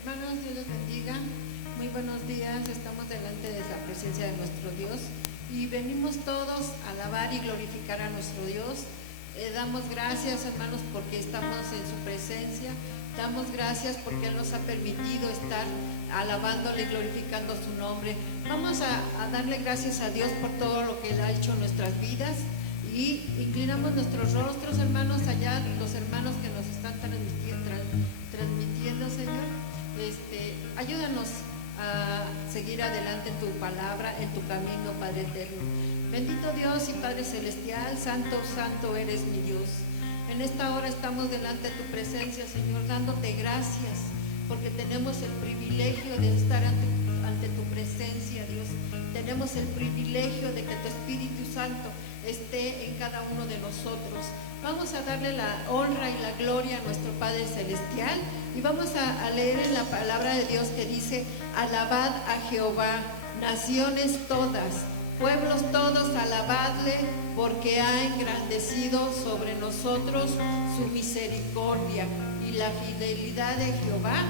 Hermanos, Dios les bendiga. Muy buenos días. Estamos delante de la presencia de nuestro Dios y venimos todos a alabar y glorificar a nuestro Dios. Damos gracias, hermanos, porque estamos en su presencia. Damos gracias porque Él nos ha permitido estar alabándole y glorificando su nombre. Vamos a darle gracias a Dios por todo lo que Él ha hecho en nuestras vidas. Y inclinamos nuestros rostros, hermanos, allá los hermanos que nos están transmitiendo, Señor. Ayúdanos a seguir adelante en tu palabra, en tu camino, Padre eterno. Bendito Dios y Padre celestial, santo, santo eres mi Dios. En esta hora estamos delante de tu presencia, Señor, dándote gracias, porque tenemos el privilegio de estar ante tu presencia, Dios. Tenemos el privilegio de que tu Espíritu Santo esté en cada uno de nosotros. Vamos a darle la honra y la gloria a nuestro Padre Celestial y vamos a leer en la palabra de Dios que dice: alabad a Jehová, naciones todas, pueblos todos, alabadle, porque ha engrandecido sobre nosotros su misericordia, y la fidelidad de Jehová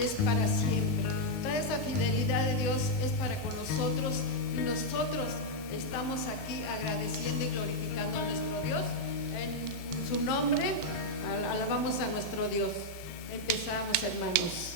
es para siempre. Toda esa fidelidad de Dios es para con nosotros, y nosotros estamos aquí agradeciendo y glorificando a nuestro Dios. En su nombre alabamos a nuestro Dios. Empezamos, hermanos.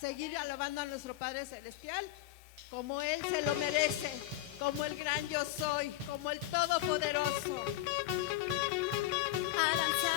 Seguir alabando a nuestro Padre Celestial como Él se lo merece, como el gran yo soy, como el todopoderoso. A lanzar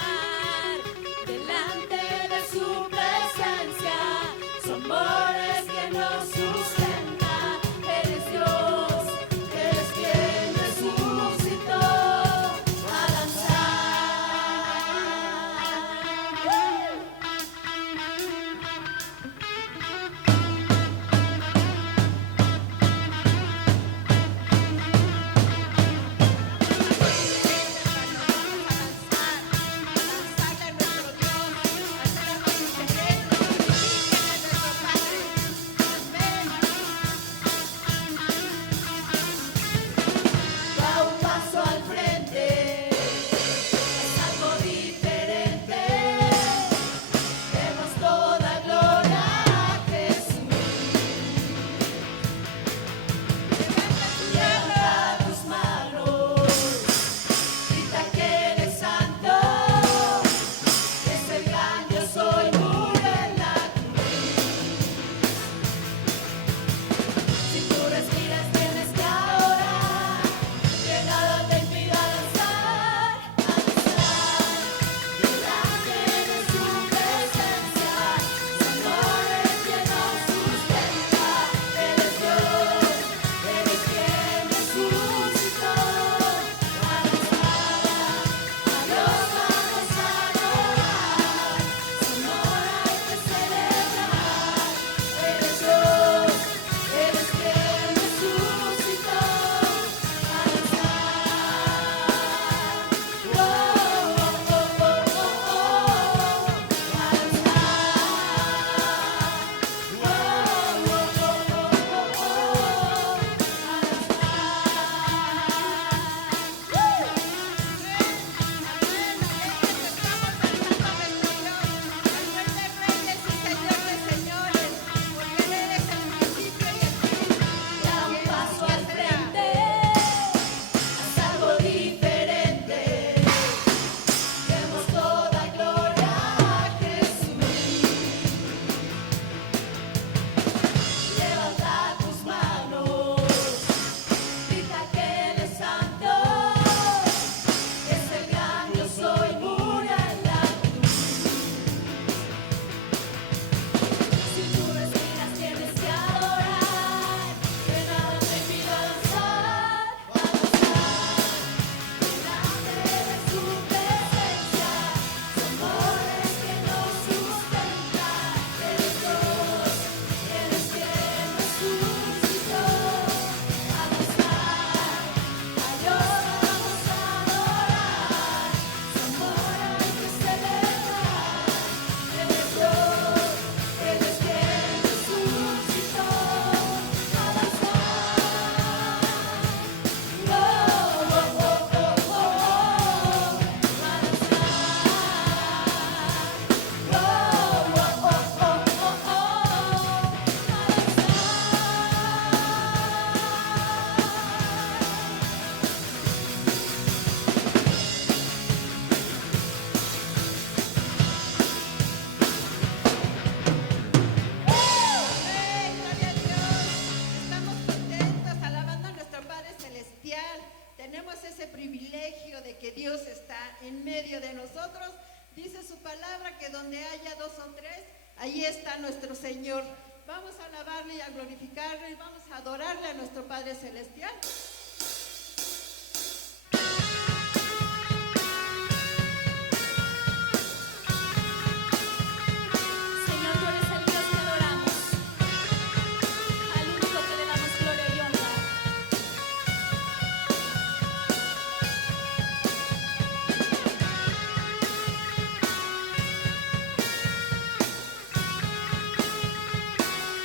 que Dios está en medio de nosotros. Dice su palabra que donde haya 2 o 3, ahí está nuestro Señor. Vamos a alabarle y a glorificarle y vamos a adorarle a nuestro Padre Celestial.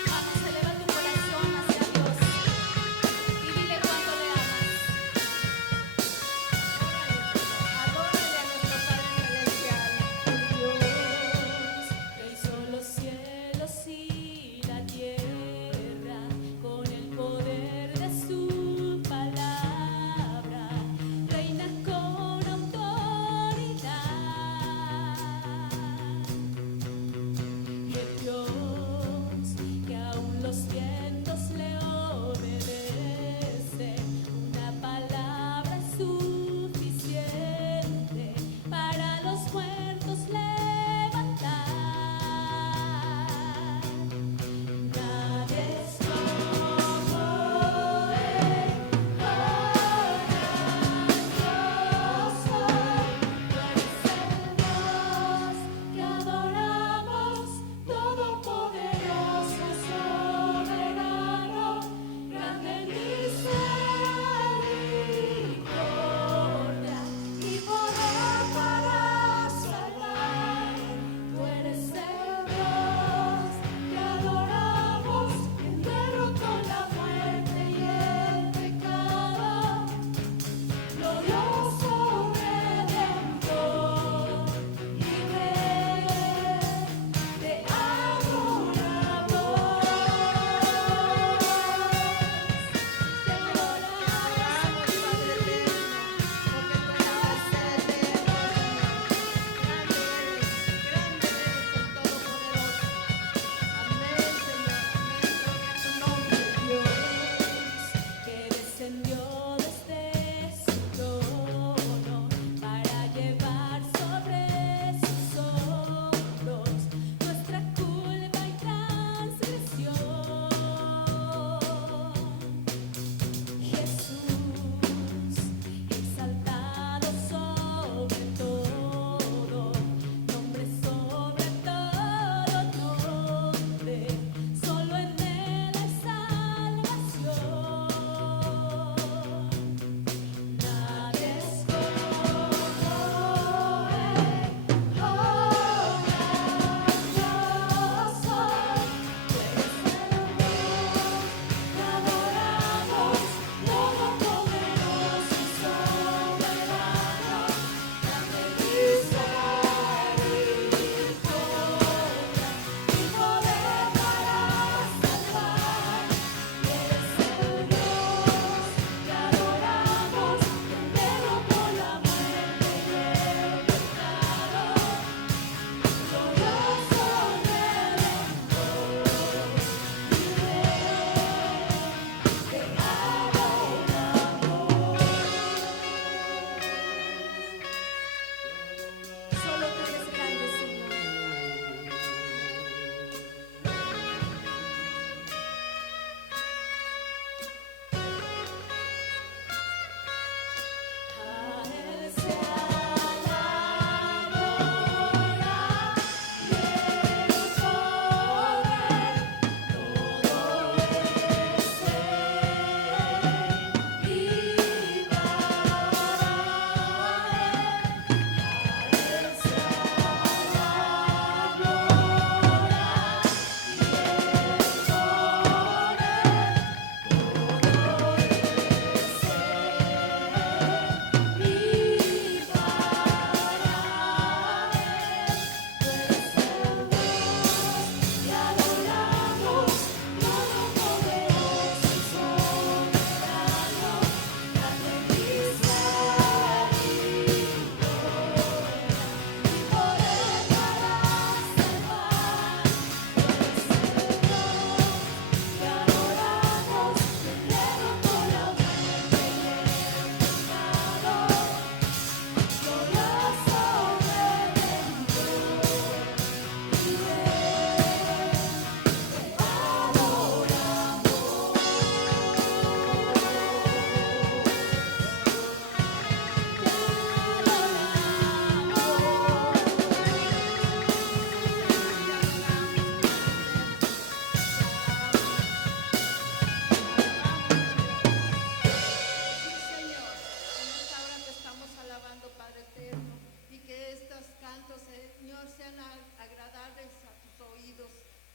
Vamos, eleva tu corazón hacia Dios y dile cuánto le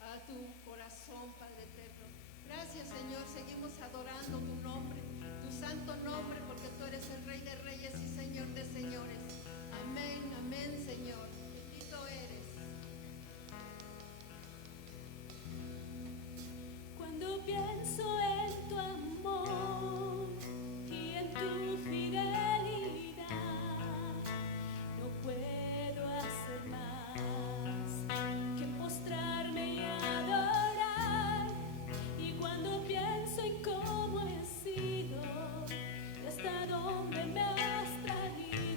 a tu corazón, Padre eterno. Gracias, Señor, seguimos adorando tu nombre, tu santo nombre, porque tú eres el Rey de Reyes y Señor de Señores. Amén, amén, Señor. Bendito eres. Cuando pienso en tu amor y en tu fidelidad, no puedo hacer más que postrarme y adorar. Y cuando pienso en cómo he sido y hasta dónde me has traído,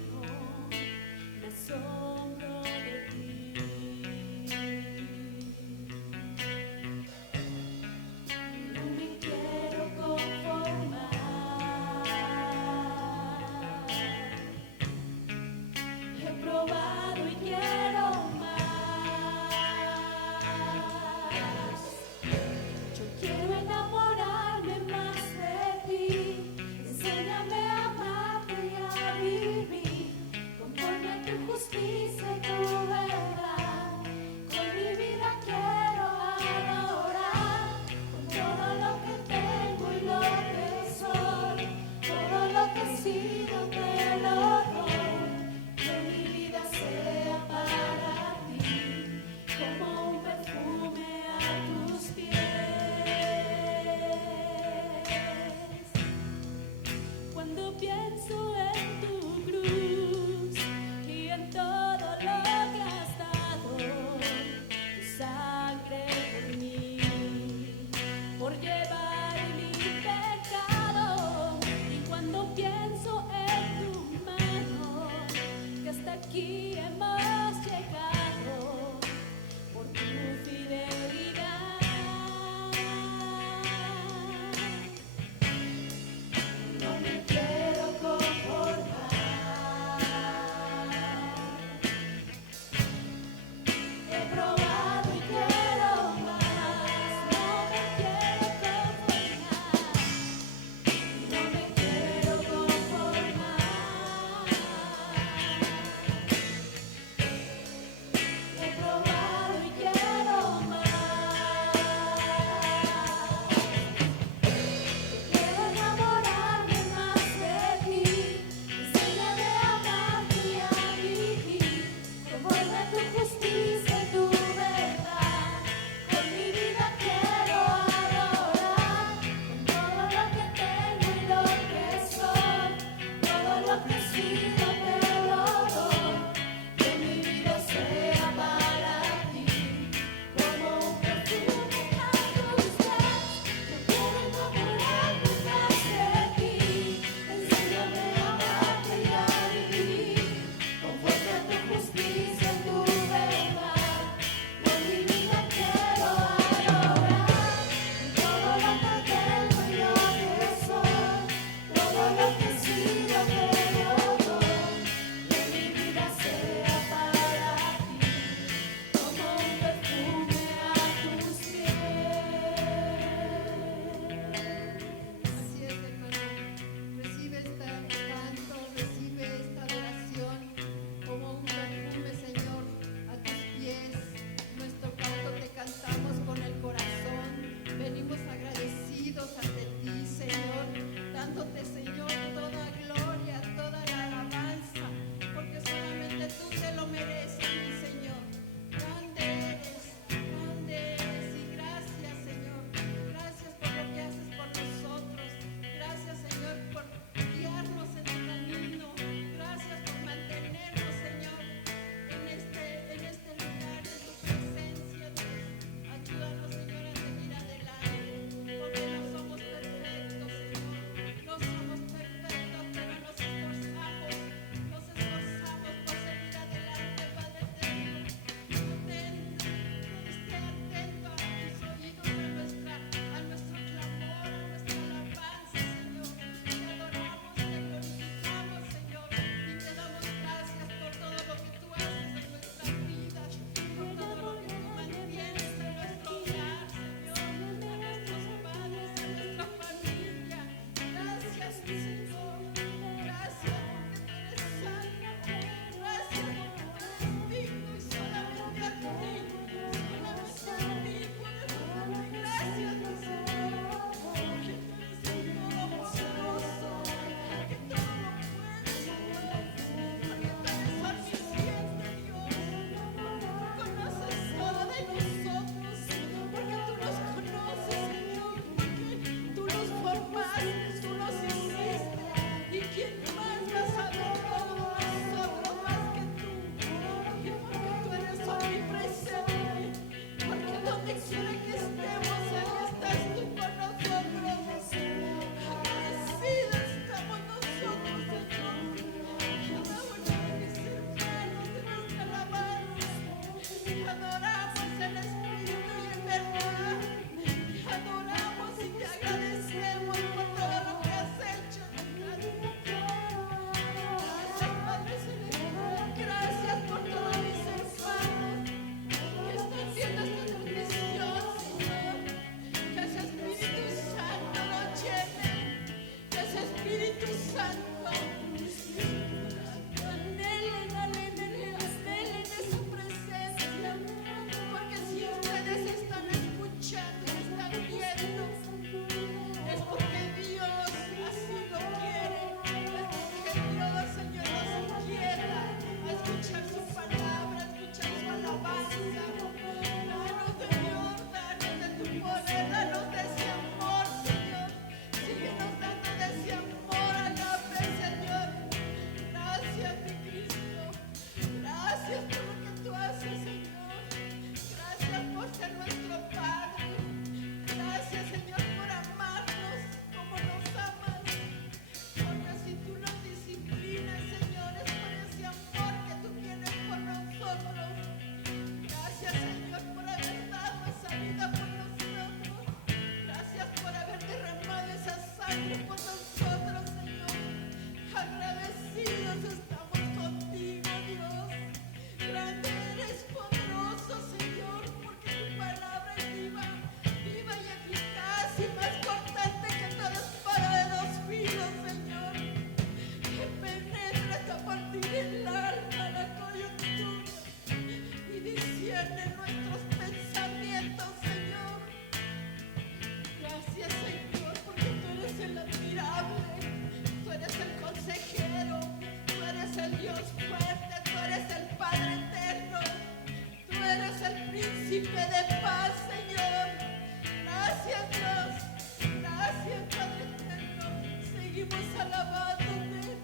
seguimos alabándote.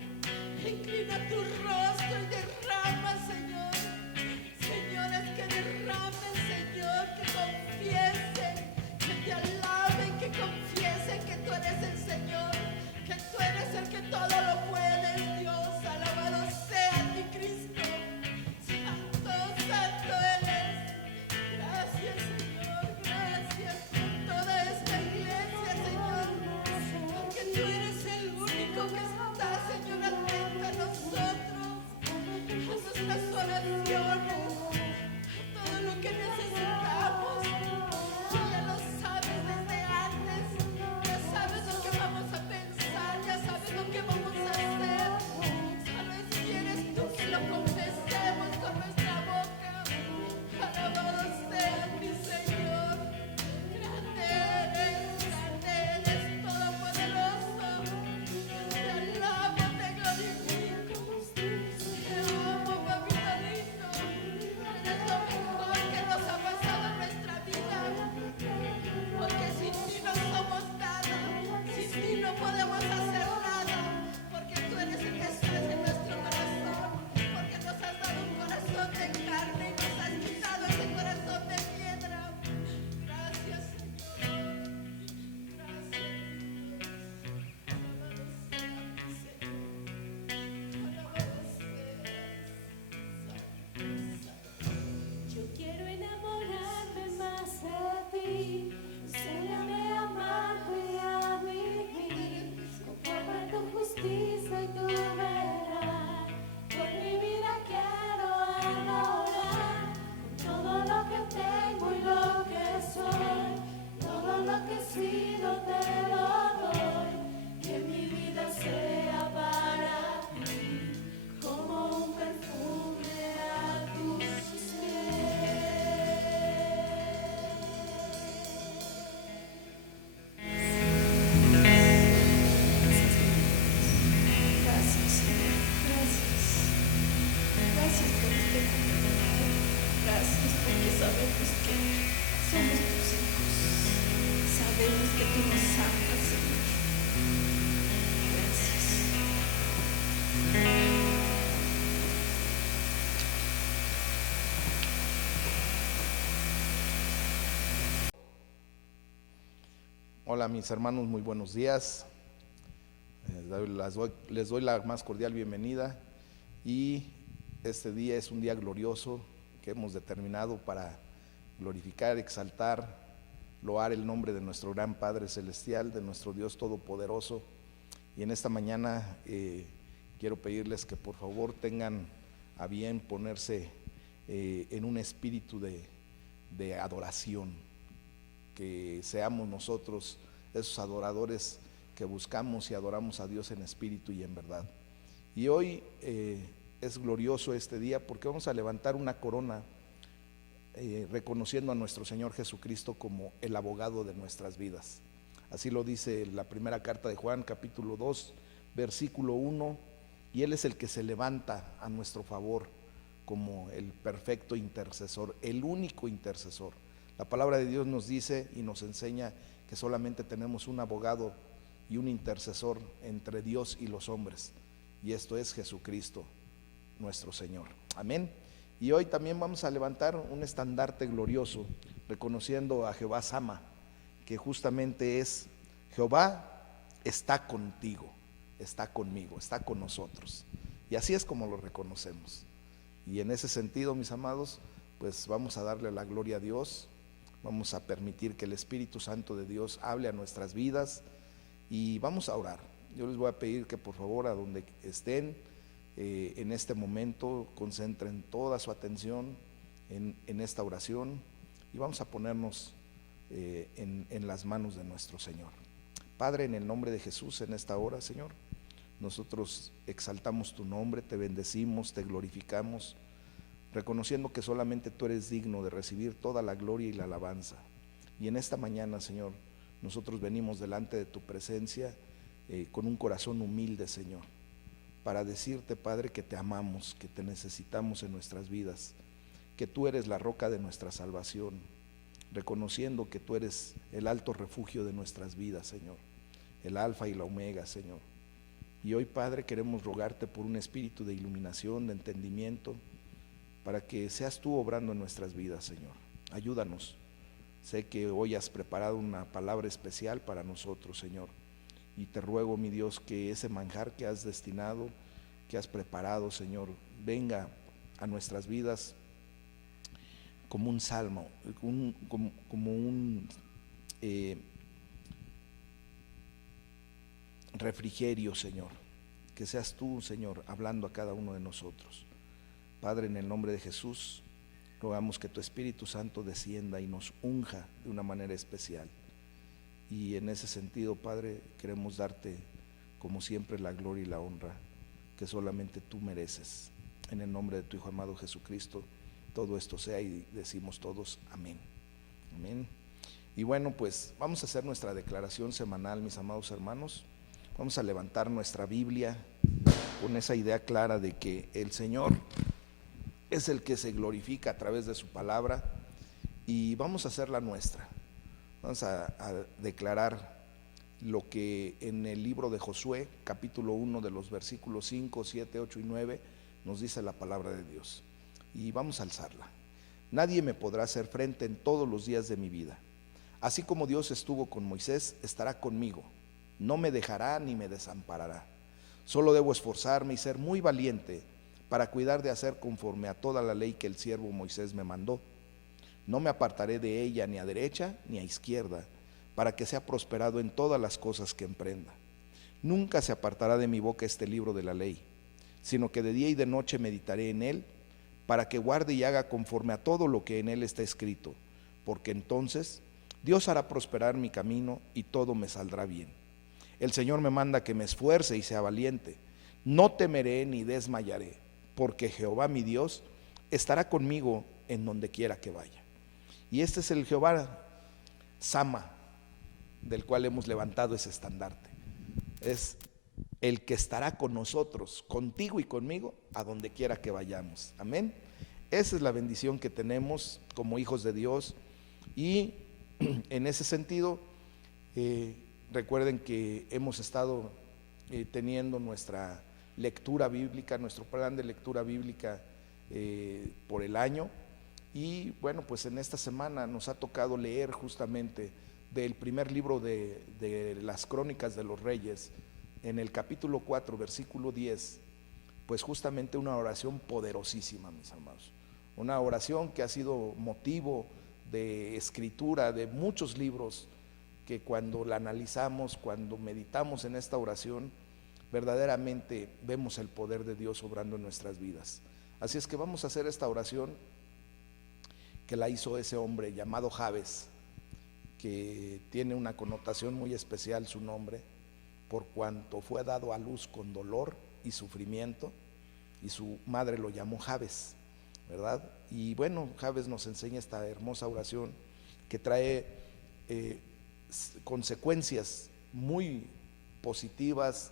Inclina tu rostro y derrama, Señor. Señores, que derramen, Señor, que confiesen, que te alaben, que confiesen que tú eres el Señor, que tú eres el que todo lo puedes, Dios. Alabado sea mi Cristo. Santo, santo eres. Gracias, Señor, gracias por toda esta iglesia, Señor, porque tú eres el único que está, Señor, atento a nosotros, a nuestras oraciones, a todo lo que necesitamos. Tú ya lo sabes desde antes, ya sabes lo que vamos a pensar, ya sabes lo que vamos a hacer. Solo quieres tú que lo confesemos con nuestra boca. Alabado sea mi Señor. Grande eres todopoderoso. Te alabo, te glorifico. Te amo, papito lindo. Eres lo mejor que nos ha pasado en nuestra vida. Porque sin ti no somos nada. Sin ti no podemos hacer nada. Porque tú eres el que estás en nuestro corazón. Porque nos has dado un corazón de carne y nos has quitado ese corazón de piedra. Gracias, Señor. Gracias, Dios. Alabado sea mi Señor. Alabado seas. Yo quiero enamorarme más de ti, enséñame a amarte y a vivir, conforme a tu justicia y tu verdad. Por mi vida quiero adorar, con todo lo que tengo y lo que soy, todo lo que he sido te lo doy. Que mi vida sea para ti, como un perfume a tus pies. Gracias, Señor. Gracias. Gracias por este momento. Gracias porque sabemos que somos tus hijos. Sabemos que tú nos amas, Señor. Gracias. Hola mis hermanos, muy buenos días. Les doy la más cordial bienvenida y este día es un día glorioso que hemos determinado para glorificar, exaltar, loar el nombre de nuestro gran Padre Celestial, de nuestro Dios Todopoderoso. Y en esta mañana quiero pedirles que por favor tengan a bien ponerse en un espíritu de adoración, que seamos nosotros esos adoradores que buscamos y adoramos a Dios en espíritu y en verdad. Y hoy es glorioso este día porque vamos a levantar una corona reconociendo a nuestro Señor Jesucristo como el abogado de nuestras vidas. Así lo dice la primera carta de Juan, capítulo 2, versículo 1, y Él es el que se levanta a nuestro favor como el perfecto intercesor, el único intercesor. La palabra de Dios nos dice y nos enseña que solamente tenemos un abogado y un intercesor entre Dios y los hombres, y esto es Jesucristo, nuestro Señor. Amén. Y hoy también vamos a levantar un estandarte glorioso, reconociendo a Jehová Sama, que justamente es Jehová está contigo, está conmigo, está con nosotros. Y así es como lo reconocemos. Y en ese sentido, mis amados, pues vamos a darle la gloria a Dios, vamos a permitir que el Espíritu Santo de Dios hable a nuestras vidas y vamos a orar. Yo les voy a pedir que por favor, a donde estén en este momento, concentren toda su atención en esta oración y vamos a ponernos en las manos de nuestro Señor. Padre, en el nombre de Jesús, en esta hora, Señor, nosotros exaltamos tu nombre, te bendecimos, te glorificamos, reconociendo que solamente tú eres digno de recibir toda la gloria y la alabanza. Y en esta mañana, Señor, nosotros venimos delante de tu presencia con un corazón humilde, Señor, para decirte, Padre, que te amamos, que te necesitamos en nuestras vidas, que tú eres la roca de nuestra salvación, reconociendo que tú eres el alto refugio de nuestras vidas, Señor, el alfa y la omega, Señor. Y hoy, Padre, queremos rogarte por un espíritu de iluminación, de entendimiento, para que seas tú obrando en nuestras vidas, Señor. Ayúdanos. Sé que hoy has preparado una palabra especial para nosotros, Señor. Y te ruego, mi Dios, que ese manjar que has destinado, que has preparado, Señor, venga a nuestras vidas como un salmo, como un refrigerio, Señor. Que seas tú, Señor, hablando a cada uno de nosotros. Padre, en el nombre de Jesús, rogamos que tu Espíritu Santo descienda y nos unja de una manera especial. Y en ese sentido, Padre, queremos darte, como siempre, la gloria y la honra que solamente tú mereces. En el nombre de tu Hijo amado Jesucristo, todo esto sea, y decimos todos amén. Amén. Y bueno, pues vamos a hacer nuestra declaración semanal, mis amados hermanos. Vamos a levantar nuestra Biblia con esa idea clara de que el Señor es el que se glorifica a través de su palabra, y vamos a hacer la nuestra. Vamos a declarar lo que en el libro de Josué, capítulo 1, de los versículos 5, 7, 8 y 9, nos dice la palabra de Dios. Y vamos a alzarla. Nadie me podrá hacer frente en todos los días de mi vida. Así como Dios estuvo con Moisés, estará conmigo. No me dejará ni me desamparará. Solo debo esforzarme y ser muy valiente para cuidar de hacer conforme a toda la ley que el siervo Moisés me mandó. No me apartaré de ella ni a derecha ni a izquierda, para que sea prosperado en todas las cosas que emprenda. Nunca se apartará de mi boca este libro de la ley, sino que de día y de noche meditaré en él, para que guarde y haga conforme a todo lo que en él está escrito, porque entonces Dios hará prosperar mi camino y todo me saldrá bien. El Señor me manda que me esfuerce y sea valiente. No temeré ni desmayaré, porque Jehová mi Dios estará conmigo en donde quiera que vaya. Y este es el Jehová Sama, del cual hemos levantado ese estandarte. Es el que estará con nosotros, contigo y conmigo, a donde quiera que vayamos. Amén. Esa es la bendición que tenemos como hijos de Dios. Y en ese sentido, recuerden que hemos estado teniendo nuestra lectura bíblica, nuestro plan de lectura bíblica por el año. Y bueno, pues en esta semana nos ha tocado leer justamente del primer libro de las Crónicas de los Reyes, en el capítulo 4, versículo 10, pues justamente una oración poderosísima, mis amados. Una oración que ha sido motivo de escritura de muchos libros, que cuando la analizamos, cuando meditamos en esta oración, verdaderamente vemos el poder de Dios obrando en nuestras vidas. Así es que vamos a hacer esta oración que la hizo ese hombre llamado Jabes, que tiene una connotación muy especial su nombre, por cuanto fue dado a luz con dolor y sufrimiento, y su madre lo llamó Jabes, ¿verdad? Y bueno, Jabes nos enseña esta hermosa oración que trae consecuencias muy positivas,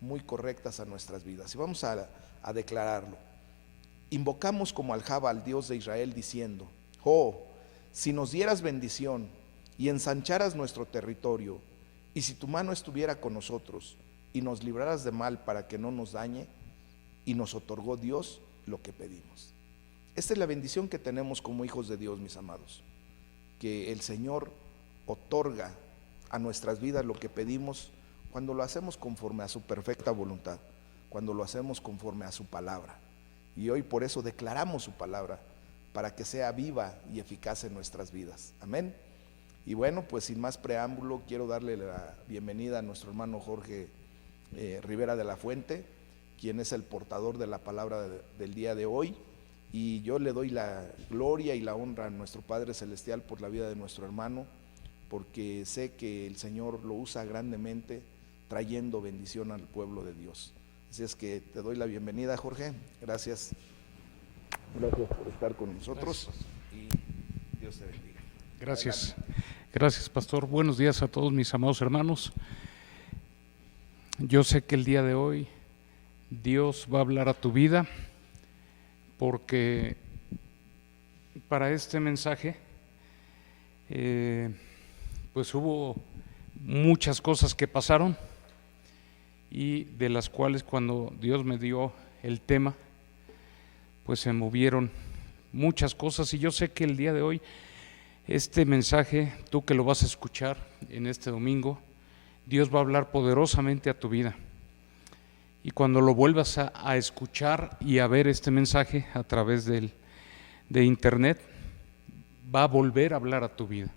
muy correctas a nuestras vidas. Y vamos a declararlo. Invocamos como aljaba al Dios de Israel diciendo: oh, si nos dieras bendición y ensancharas nuestro territorio, y si tu mano estuviera con nosotros y nos libraras de mal para que no nos dañe, y nos otorgó Dios lo que pedimos. Esta es la bendición que tenemos como hijos de Dios, mis amados, que el Señor otorga a nuestras vidas lo que pedimos cuando lo hacemos conforme a su perfecta voluntad, cuando lo hacemos conforme a su palabra. Y hoy por eso declaramos su palabra, para que sea viva y eficaz en nuestras vidas. Amén. Y bueno, pues sin más preámbulo, quiero darle la bienvenida a nuestro hermano Jorge Rivera de la Fuente, quien es el portador de la palabra del día de hoy. Y yo le doy la gloria y la honra a nuestro Padre Celestial por la vida de nuestro hermano, porque sé que el Señor lo usa grandemente, trayendo bendición al pueblo de Dios. Así es que te doy la bienvenida, Jorge. Gracias. Gracias por estar con nosotros. Gracias. Y Dios te bendiga. Gracias. Gracias, pastor. Buenos días a todos mis amados hermanos. Yo sé que el día de hoy Dios va a hablar a tu vida, porque para este mensaje pues hubo muchas cosas que pasaron, y de las cuales cuando Dios me dio el tema, pues se movieron muchas cosas, y yo sé que el día de hoy este mensaje, tú que lo vas a escuchar en este domingo, Dios va a hablar poderosamente a tu vida. Y cuando lo vuelvas a escuchar y a ver este mensaje a través de internet, va a volver a hablar a tu vida.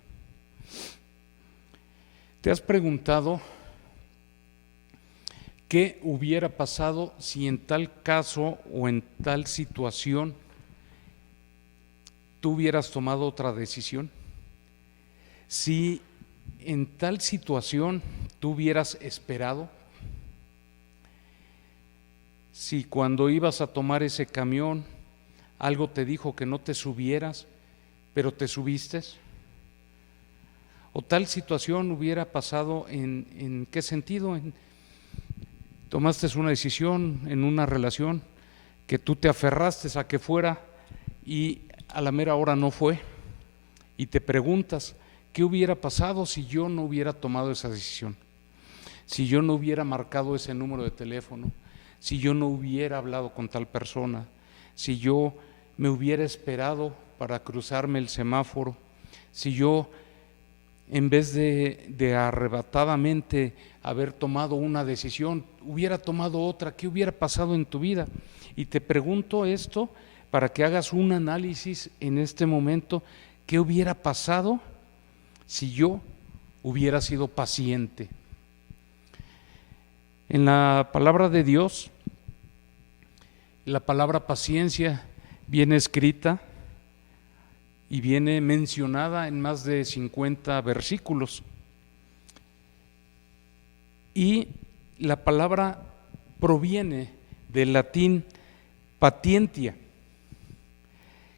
¿Te has preguntado qué hubiera pasado si en tal caso o en tal situación tú hubieras tomado otra decisión? Si en tal situación tú hubieras esperado, si cuando ibas a tomar ese camión algo te dijo que no te subieras, pero te subiste, o tal situación hubiera pasado ¿en qué sentido? Tomaste una decisión en una relación que tú te aferraste a que fuera y a la mera hora no fue, y te preguntas, ¿qué hubiera pasado si yo no hubiera tomado esa decisión? Si yo no hubiera marcado ese número de teléfono, si yo no hubiera hablado con tal persona, si yo me hubiera esperado para cruzarme el semáforo, si yo en vez de arrebatadamente haber tomado una decisión, hubiera tomado otra, ¿qué hubiera pasado en tu vida? Y te pregunto esto para que hagas un análisis en este momento, ¿qué hubiera pasado si yo hubiera sido paciente? En la palabra de Dios, la palabra paciencia viene escrita y viene mencionada en más de 50 versículos. Y la palabra proviene del latín patientia,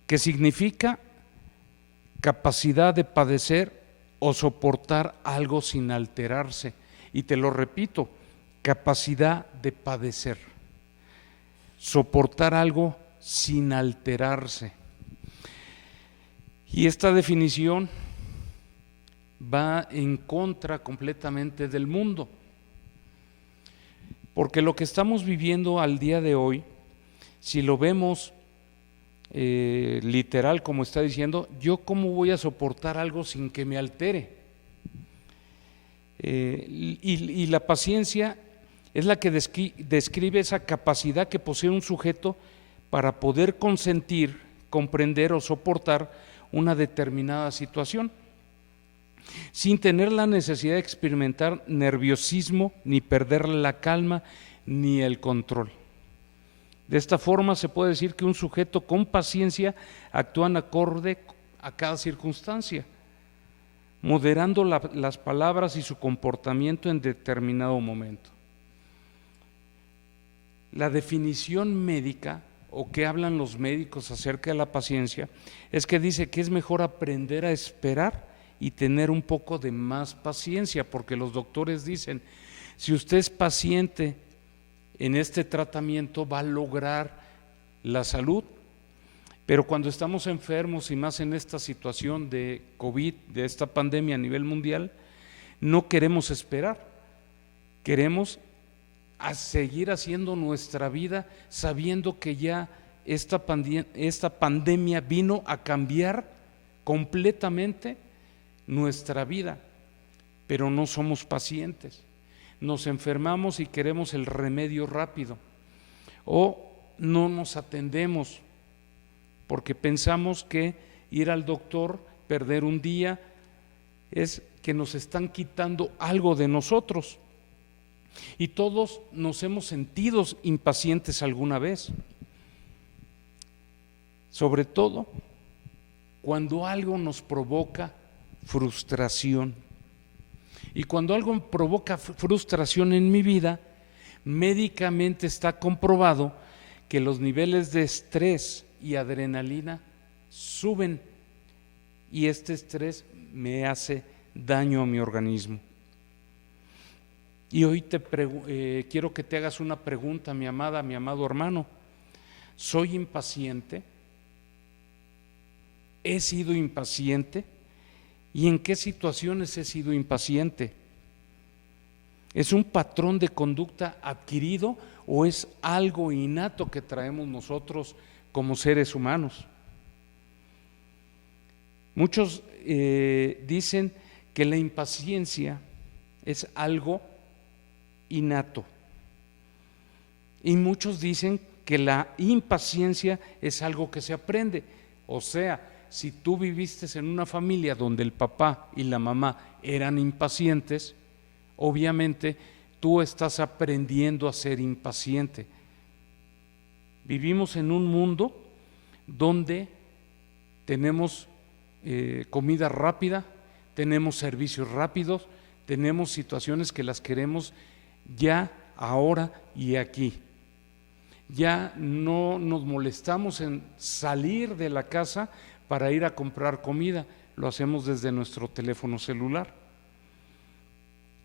que significa capacidad de padecer o soportar algo sin alterarse. Y te lo repito, capacidad de padecer, soportar algo sin alterarse. Y esta definición va en contra completamente del mundo, porque lo que estamos viviendo al día de hoy, si lo vemos literal como está diciendo, yo cómo voy a soportar algo sin que me altere. Y la paciencia es la que describe esa capacidad que posee un sujeto para poder consentir, comprender o soportar una determinada situación, sin tener la necesidad de experimentar nerviosismo, ni perder la calma, ni el control. De esta forma se puede decir que un sujeto con paciencia actúa en acorde a cada circunstancia, moderando las palabras y su comportamiento en determinado momento. La definición médica, o que hablan los médicos acerca de la paciencia, es que dice que es mejor aprender a esperar y tener un poco de más paciencia, porque los doctores dicen, si usted es paciente en este tratamiento va a lograr la salud, pero cuando estamos enfermos y más en esta situación de COVID, de esta pandemia a nivel mundial, no queremos esperar, queremos seguir haciendo nuestra vida sabiendo que ya esta pandemia vino a cambiar completamente nuestra vida, pero no somos pacientes. Nos enfermamos y queremos el remedio rápido, o no nos atendemos porque pensamos que ir al doctor, perder un día, es que nos están quitando algo de nosotros. Y todos nos hemos sentido impacientes alguna vez, sobre todo cuando algo nos provoca frustración. Y cuando algo provoca frustración en mi vida, médicamente está comprobado que los niveles de estrés y adrenalina suben, y este estrés me hace daño a mi organismo. Y hoy quiero que te hagas una pregunta, mi amada, mi amado hermano. ¿Soy impaciente? ¿He sido impaciente? ¿Y en qué situaciones he sido impaciente? ¿Es un patrón de conducta adquirido o es algo innato que traemos nosotros como seres humanos? Muchos dicen que la impaciencia es algo innato y muchos dicen que la impaciencia es algo que se aprende. O sea, si tú viviste en una familia donde el papá y la mamá eran impacientes, obviamente tú estás aprendiendo a ser impaciente. Vivimos en un mundo donde tenemos comida rápida, tenemos servicios rápidos, tenemos situaciones que las queremos ya, ahora y aquí. Ya no nos molestamos en salir de la casa para ir a comprar comida, lo hacemos desde nuestro teléfono celular.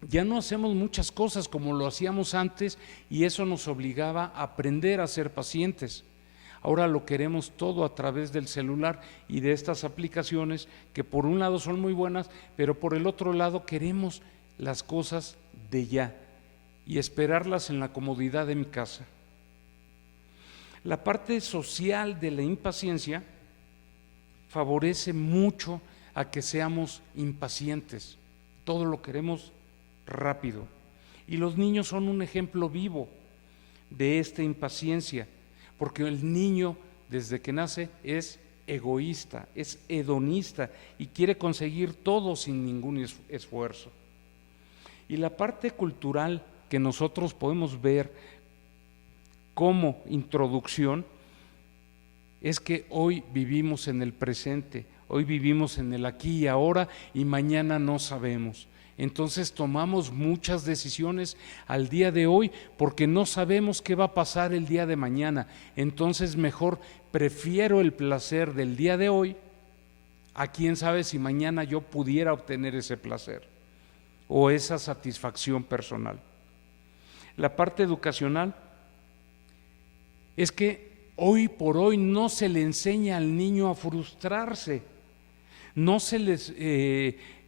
Ya no hacemos muchas cosas como lo hacíamos antes y eso nos obligaba a aprender a ser pacientes. Ahora lo queremos todo a través del celular y de estas aplicaciones que por un lado son muy buenas, pero por el otro lado queremos las cosas de ya y esperarlas en la comodidad de mi casa. La parte social de la impaciencia favorece mucho a que seamos impacientes. Todo lo queremos rápido. Y los niños son un ejemplo vivo de esta impaciencia, porque el niño desde que nace es egoísta, es hedonista y quiere conseguir todo sin ningún esfuerzo. Y la parte cultural que nosotros podemos ver como introducción es que hoy vivimos en el presente, hoy vivimos en el aquí y ahora y mañana no sabemos. Entonces tomamos muchas decisiones al día de hoy porque no sabemos qué va a pasar el día de mañana. Entonces mejor prefiero el placer del día de hoy a quién sabe si mañana yo pudiera obtener ese placer o esa satisfacción personal. La parte educacional es que hoy por hoy no se le enseña al niño a frustrarse, no se les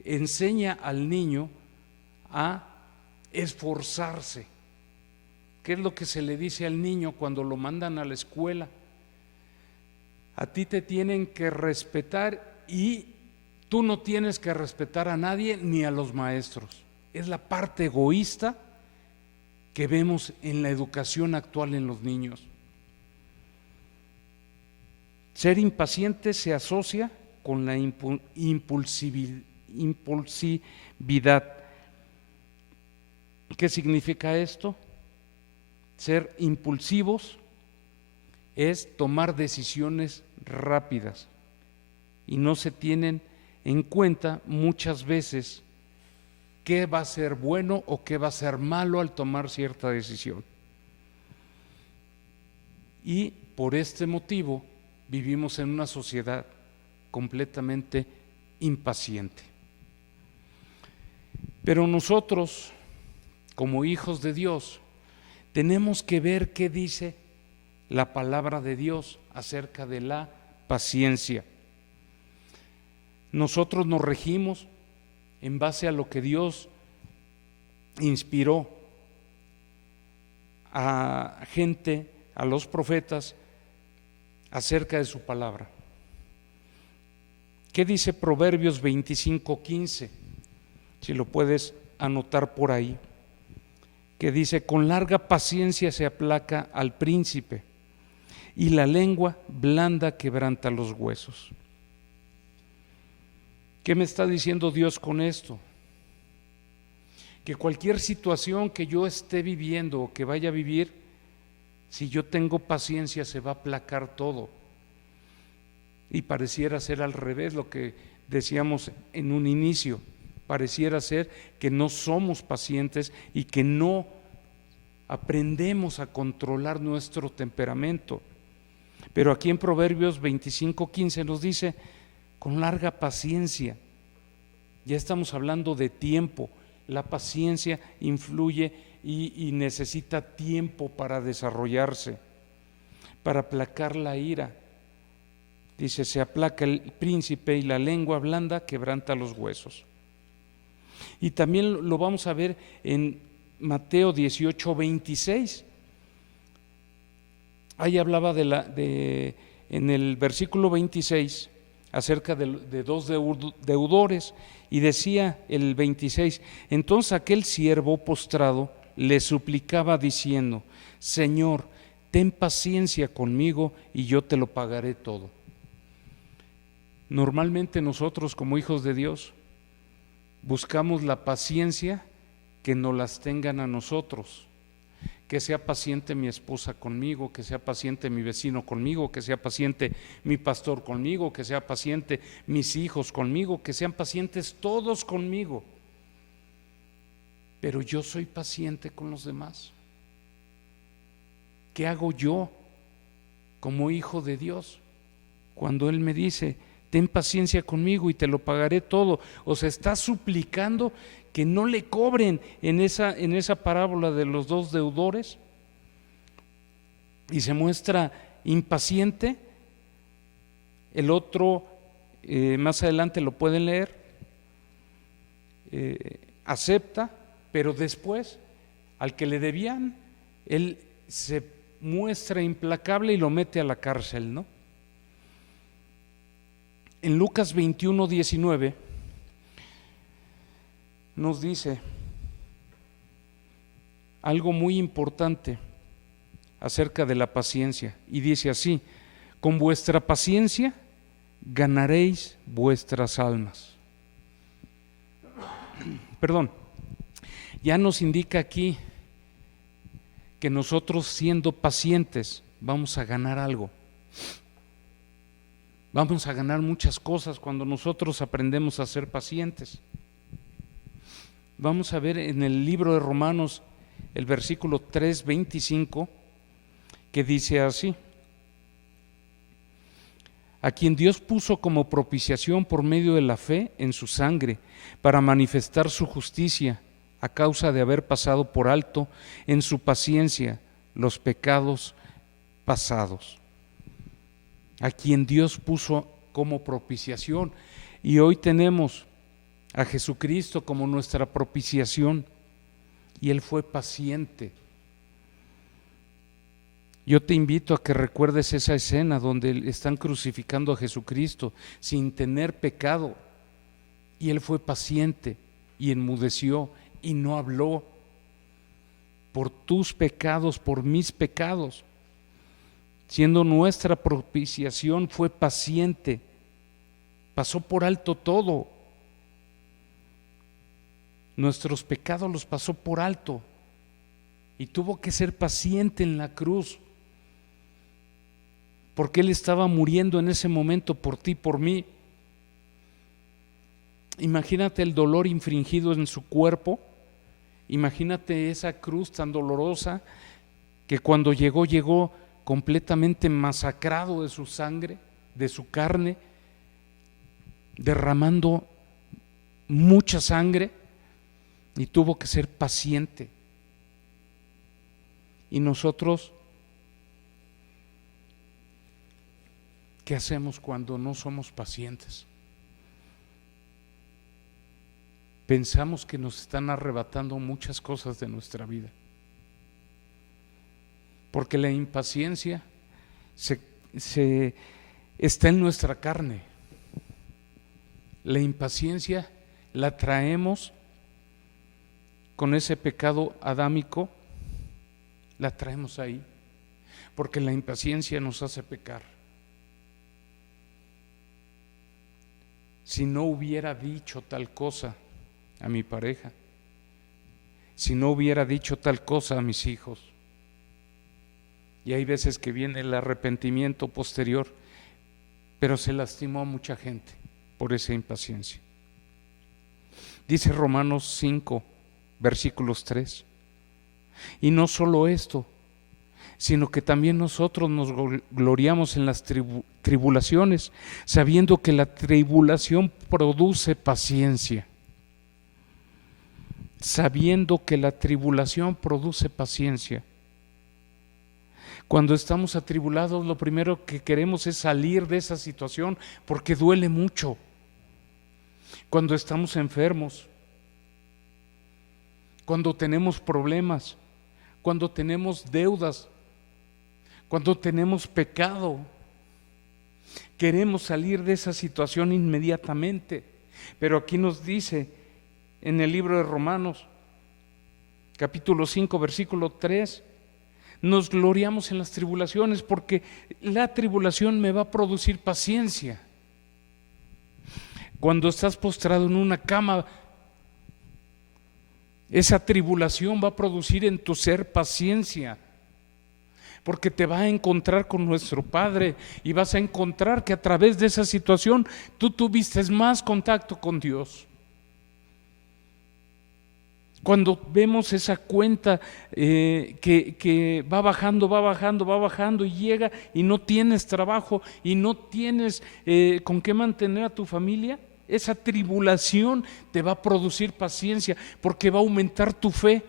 enseña al niño a esforzarse. ¿Qué es lo que se le dice al niño cuando lo mandan a la escuela? A ti te tienen que respetar y tú no tienes que respetar a nadie ni a los maestros. Es la parte egoísta que vemos en la educación actual en los niños. Ser impaciente se asocia con la impulsividad. ¿Qué significa esto? Ser impulsivos es tomar decisiones rápidas y no se tienen en cuenta muchas veces qué va a ser bueno o qué va a ser malo al tomar cierta decisión. Y por este motivo vivimos en una sociedad completamente impaciente. Pero nosotros, como hijos de Dios, tenemos que ver qué dice la palabra de Dios acerca de la paciencia. Nosotros nos regimos en base a lo que Dios inspiró a gente, a los profetas, acerca de su palabra. ¿Qué dice Proverbios 25:15? Si lo puedes anotar por ahí, que dice: con larga paciencia se aplaca al príncipe, y la lengua blanda quebranta los huesos. ¿Qué me está diciendo Dios con esto? Que cualquier situación que yo esté viviendo o que vaya a vivir, si yo tengo paciencia se va a aplacar todo. Y pareciera ser al revés lo que decíamos en un inicio, pareciera ser que no somos pacientes y que no aprendemos a controlar nuestro temperamento. Pero aquí en Proverbios 25:15 nos dice: con larga paciencia. Ya estamos hablando de tiempo. La paciencia influye y necesita tiempo para desarrollarse, para aplacar la ira. Dice: se aplaca el príncipe y la lengua blanda quebranta los huesos. Y también lo vamos a ver en Mateo 18:26. Ahí hablaba en el versículo 26 acerca de dos deudores, y decía el 26: entonces aquel siervo postrado le suplicaba diciendo: Señor, ten paciencia conmigo y yo te lo pagaré todo. Normalmente nosotros, como hijos de Dios, buscamos la paciencia que nos las tengan a nosotros. Que sea paciente mi esposa conmigo, que sea paciente mi vecino conmigo, que sea paciente mi pastor conmigo, que sea paciente mis hijos conmigo, que sean pacientes todos conmigo. Pero yo soy paciente con los demás. ¿Qué hago yo como hijo de Dios cuando Él me dice: ten paciencia conmigo y te lo pagaré todo? O sea, está suplicando que no le cobren en esa parábola de los dos deudores, y se muestra impaciente. El otro, más adelante lo pueden leer, acepta, pero después al que le debían, él se muestra implacable y lo mete a la cárcel, ¿no? En Lucas 21:19 nos dice algo muy importante acerca de la paciencia, y dice así: con vuestra paciencia ganaréis vuestras almas. Perdón, ya nos indica aquí que nosotros, siendo pacientes, vamos a ganar algo. Vamos a ganar muchas cosas cuando nosotros aprendemos a ser pacientes. Vamos a ver en el libro de Romanos el versículo 3:25, que dice así: a quien Dios puso como propiciación por medio de la fe en su sangre, para manifestar su justicia, a causa de haber pasado por alto en su paciencia los pecados pasados. A quien Dios puso como propiciación, y hoy tenemos a Jesucristo como nuestra propiciación, y Él fue paciente. Yo te invito a que recuerdes esa escena donde están crucificando a Jesucristo sin tener pecado, y Él fue paciente y enmudeció y no habló. Por tus pecados, por mis pecados, siendo nuestra propiciación, fue paciente, pasó por alto todo. Nuestros pecados los pasó por alto y tuvo que ser paciente en la cruz, porque Él estaba muriendo en ese momento por ti, por mí. Imagínate el dolor infringido en su cuerpo, imagínate esa cruz tan dolorosa, que cuando llegó completamente masacrado de su sangre, de su carne, derramando mucha sangre, y tuvo que ser paciente. Y nosotros, ¿qué hacemos cuando no somos pacientes? Pensamos que nos están arrebatando muchas cosas de nuestra vida, porque la impaciencia está en nuestra carne. La impaciencia la traemos con ese pecado adámico, la traemos ahí, porque la impaciencia nos hace pecar. Si no hubiera dicho tal cosa a mi pareja, si no hubiera dicho tal cosa a mis hijos, y hay veces que viene el arrepentimiento posterior, pero se lastimó a mucha gente por esa impaciencia. Dice Romanos 5, versículos 3: y no solo esto, sino que también nosotros nos gloriamos en las tribulaciones, sabiendo que la tribulación produce paciencia. Sabiendo que la tribulación produce paciencia. Cuando estamos atribulados, lo primero que queremos es salir de esa situación, porque duele mucho. Cuando estamos enfermos, cuando tenemos problemas, cuando tenemos deudas, cuando tenemos pecado. Queremos salir de esa situación inmediatamente, pero aquí nos dice en el libro de Romanos, capítulo 5, versículo 3, nos gloriamos en las tribulaciones porque la tribulación me va a producir paciencia. Cuando estás postrado en una cama, esa tribulación va a producir en tu ser paciencia, porque te va a encontrar con nuestro Padre y vas a encontrar que a través de esa situación tú tuviste más contacto con Dios. Cuando vemos esa cuenta que va bajando y llega y no tienes trabajo y no tienes con qué mantener a tu familia, esa tribulación te va a producir paciencia porque va a aumentar tu fe.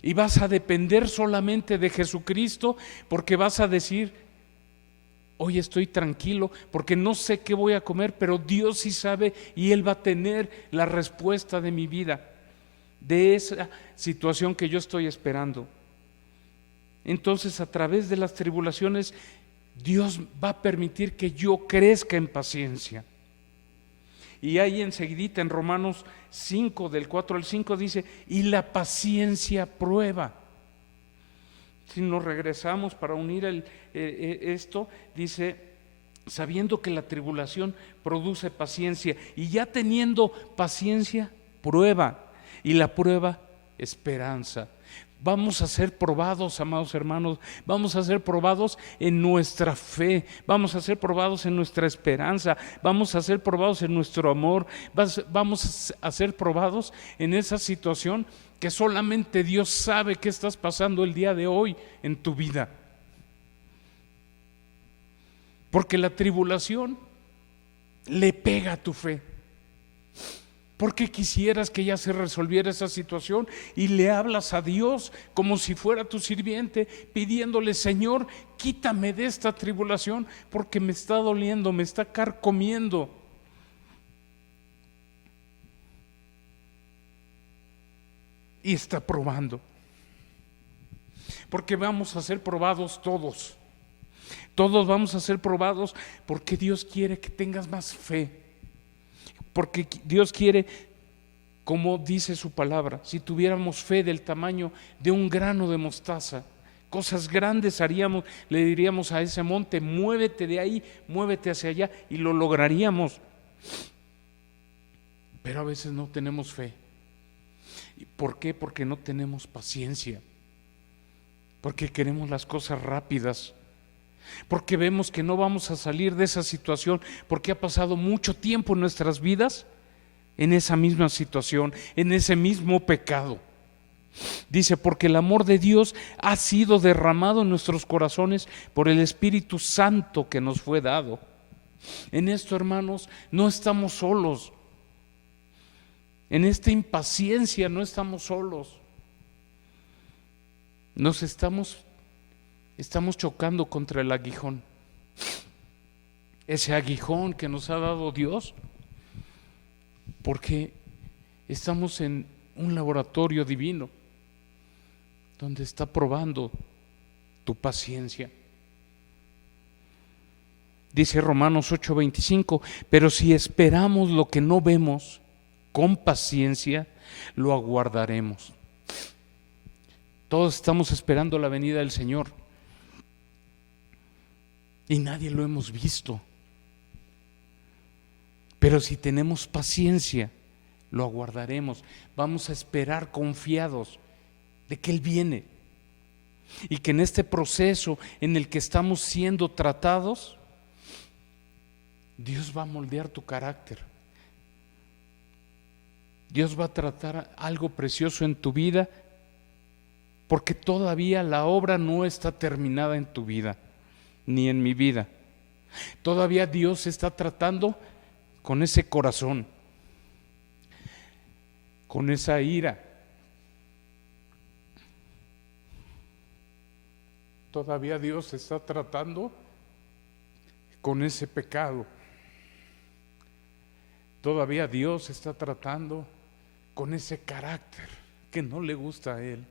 Y vas a depender solamente de Jesucristo porque vas a decir, hoy estoy tranquilo porque no sé qué voy a comer, pero Dios sí sabe y Él va a tener la respuesta de mi vida, de esa situación que yo estoy esperando. Entonces, a través de las tribulaciones, Dios va a permitir que yo crezca en paciencia. Y ahí enseguidita en Romanos 5, del 4 al 5 dice, y la paciencia prueba. Si nos regresamos para unir esto, dice, sabiendo que la tribulación produce paciencia, y ya teniendo paciencia, prueba, y la prueba, esperanza. Vamos a ser probados, amados hermanos, vamos a ser probados en nuestra fe, vamos a ser probados en nuestra esperanza, vamos a ser probados en nuestro amor, vamos a ser probados en esa situación que solamente Dios sabe qué estás pasando el día de hoy en tu vida. Porque la tribulación le pega a tu fe. Porque quisieras que ya se resolviera esa situación y le hablas a Dios como si fuera tu sirviente, pidiéndole, Señor, quítame de esta tribulación porque me está doliendo, me está carcomiendo. Y está probando. Porque vamos a ser probados todos. Todos vamos a ser probados porque Dios quiere que tengas más fe. Porque Dios quiere, como dice su palabra, si tuviéramos fe del tamaño de un grano de mostaza, cosas grandes haríamos, le diríamos a ese monte, muévete de ahí, muévete hacia allá, y lo lograríamos. Pero a veces no tenemos fe. ¿Por qué? Porque no tenemos paciencia, porque queremos las cosas rápidas, porque vemos que no vamos a salir de esa situación, porque ha pasado mucho tiempo en nuestras vidas en esa misma situación, en ese mismo pecado. Dice, porque el amor de Dios ha sido derramado en nuestros corazones por el Espíritu Santo que nos fue dado. En esto, hermanos, no estamos solos. En esta impaciencia no estamos solos. Estamos chocando contra el aguijón. Ese aguijón que nos ha dado Dios, porque estamos en un laboratorio divino donde está probando tu paciencia. Dice Romanos 8:25, pero si esperamos lo que no vemos, con paciencia lo aguardaremos. Todos estamos esperando la venida del Señor y nadie lo hemos visto. Pero si tenemos paciencia, lo aguardaremos. Vamos a esperar confiados de que Él viene y que en este proceso en el que estamos siendo tratados, Dios va a moldear tu carácter. Dios va a tratar algo precioso en tu vida, porque todavía la obra no está terminada en tu vida, ni en mi vida. Todavía Dios está tratando con ese corazón, con esa ira. Todavía Dios está tratando con ese pecado. Todavía Dios está tratando con ese carácter que no le gusta a Él.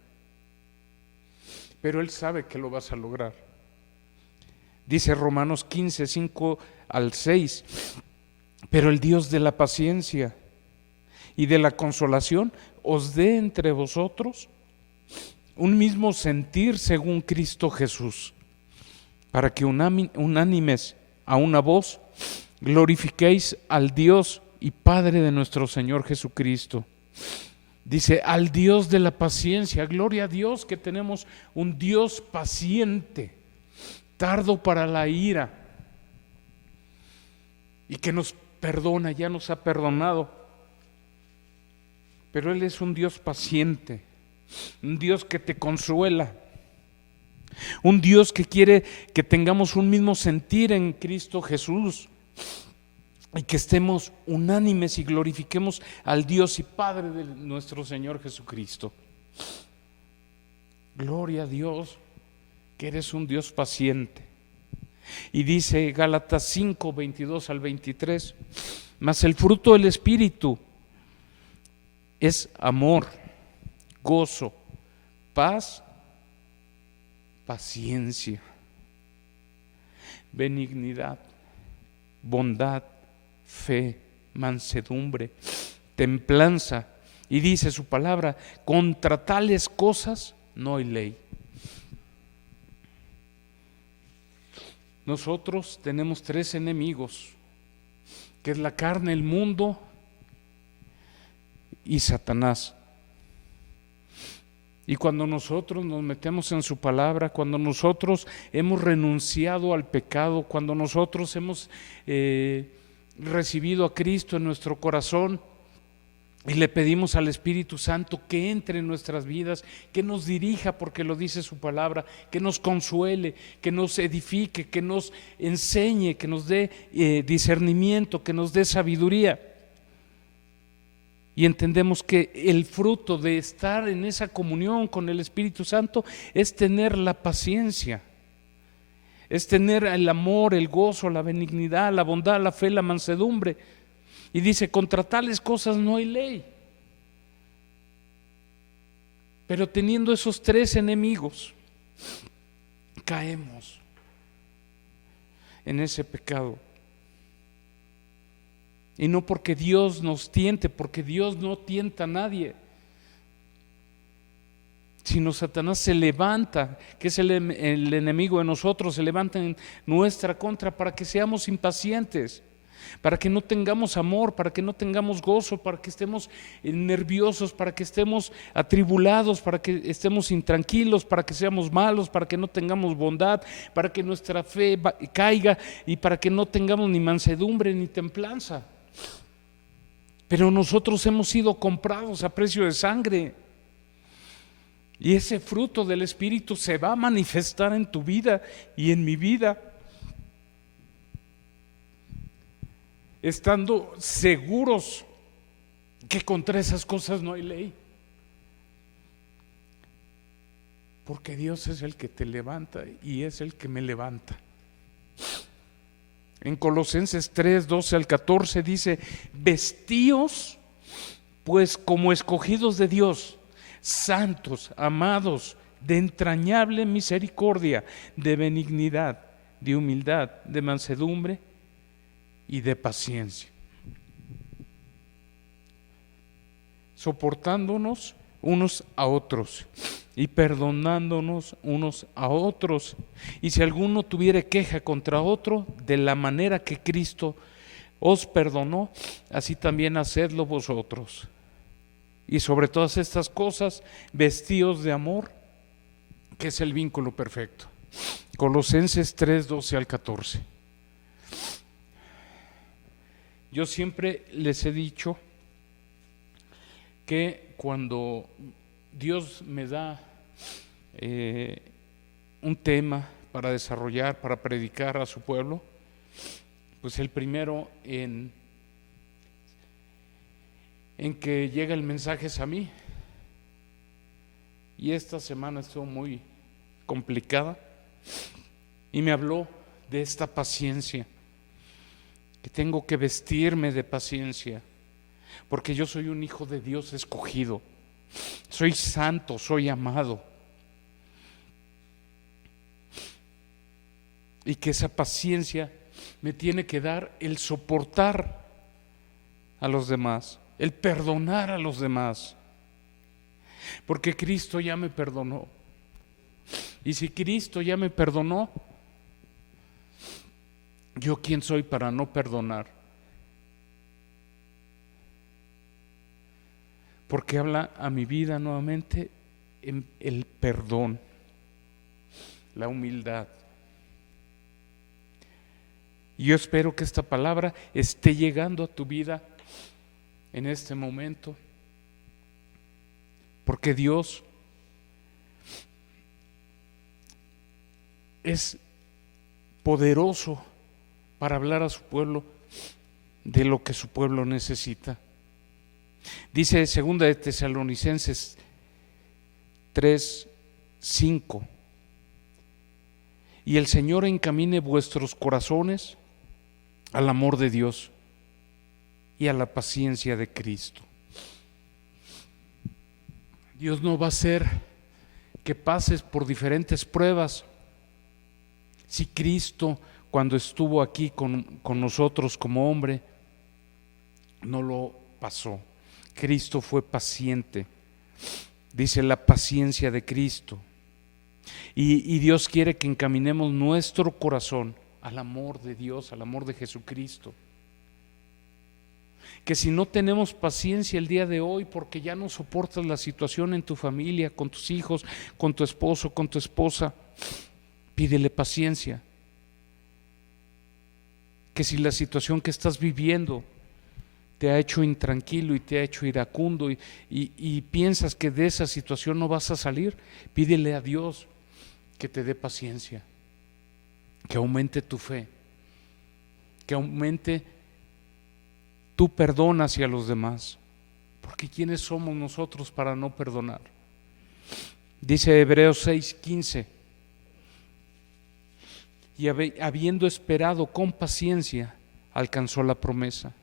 Pero Él sabe que lo vas a lograr. Dice Romanos 15, 5 al 6, pero el Dios de la paciencia y de la consolación os dé entre vosotros un mismo sentir según Cristo Jesús, para que unánimes a una voz glorifiquéis al Dios y Padre de nuestro Señor Jesucristo. Dice, al Dios de la paciencia. Gloria a Dios que tenemos un Dios paciente, tardo para la ira, y que nos perdona, ya nos ha perdonado. Pero Él es un Dios paciente, un Dios que te consuela, un Dios que quiere que tengamos un mismo sentir en Cristo Jesús y que estemos unánimes y glorifiquemos al Dios y Padre de nuestro Señor Jesucristo. Gloria a Dios que eres un Dios paciente. Y dice Gálatas 5, 22 al 23, mas el fruto del Espíritu es amor, gozo, paz, paciencia, benignidad, bondad, fe, mansedumbre, templanza. Y dice su palabra, contra tales cosas no hay ley. Nosotros tenemos 3 enemigos, que es la carne, el mundo y Satanás. Y cuando nosotros nos metemos en su palabra, cuando nosotros hemos renunciado al pecado, cuando nosotros hemos recibido a Cristo en nuestro corazón y le pedimos al Espíritu Santo que entre en nuestras vidas, que nos dirija porque lo dice su palabra, que nos consuele, que nos edifique, que nos enseñe, que nos dé discernimiento, que nos dé sabiduría. Y entendemos que el fruto de estar en esa comunión con el Espíritu Santo es tener la paciencia, es tener el amor, el gozo, la benignidad, la bondad, la fe, la mansedumbre. Y dice, contra tales cosas no hay ley. Pero teniendo esos 3 enemigos, caemos en ese pecado. Y no porque Dios nos tiente, porque Dios no tienta a nadie, sino Satanás se levanta, que es el enemigo de nosotros, se levanta en nuestra contra para que seamos impacientes, para que no tengamos amor, para que no tengamos gozo, para que estemos nerviosos, para que estemos atribulados, para que estemos intranquilos, para que seamos malos, para que no tengamos bondad, para que nuestra fe caiga y para que no tengamos ni mansedumbre ni templanza. Pero nosotros hemos sido comprados a precio de sangre. Y ese fruto del Espíritu se va a manifestar en tu vida y en mi vida, estando seguros que contra esas cosas no hay ley. Porque Dios es el que te levanta y es el que me levanta. En Colosenses 3, 12 al 14 dice, vestíos pues como escogidos de Dios, santos, amados, de entrañable misericordia, de benignidad, de humildad, de mansedumbre y de paciencia, soportándonos unos a otros y perdonándonos unos a otros. Y si alguno tuviere queja contra otro, de la manera que Cristo os perdonó, así también hacedlo vosotros. Y sobre todas estas cosas, vestíos de amor, que es el vínculo perfecto. Colosenses 3, 12 al 14. Yo siempre les he dicho que cuando Dios me da un tema para desarrollar, para predicar a su pueblo, pues el primero en que llega el mensaje es a mí. Y esta semana estuvo muy complicada y me habló de esta paciencia, que tengo que vestirme de paciencia, porque yo soy un hijo de Dios escogido, soy santo, soy amado. Y que esa paciencia me tiene que dar el soportar a los demás, el perdonar a los demás, porque Cristo ya me perdonó. Y si Cristo ya me perdonó, ¿yo quién soy para no perdonar? Porque habla a mi vida nuevamente en el perdón, la humildad. Y yo espero que esta palabra esté llegando a tu vida en este momento, porque Dios es poderoso para hablar a su pueblo de lo que su pueblo necesita. Dice 2 de Tesalonicenses 3:5: y el Señor encamine vuestros corazones al amor de Dios y a la paciencia de Cristo. Dios no va a hacer que pases por diferentes pruebas. Si Cristo, cuando estuvo aquí con nosotros como hombre, no lo pasó. Cristo fue paciente. Dice la paciencia de Cristo. Y Dios quiere que encaminemos nuestro corazón al amor de Dios, al amor de Jesucristo. Que si no tenemos paciencia el día de hoy porque ya no soportas la situación en tu familia, con tus hijos, con tu esposo, con tu esposa, pídele paciencia. Que si la situación que estás viviendo te ha hecho intranquilo y te ha hecho iracundo y piensas que de esa situación no vas a salir, pídele a Dios que te dé paciencia, que aumente tu fe, que aumente tu perdón hacia los demás, porque ¿quiénes somos nosotros para no perdonar? Dice Hebreos 6:15: y habiendo esperado con paciencia, alcanzó la promesa.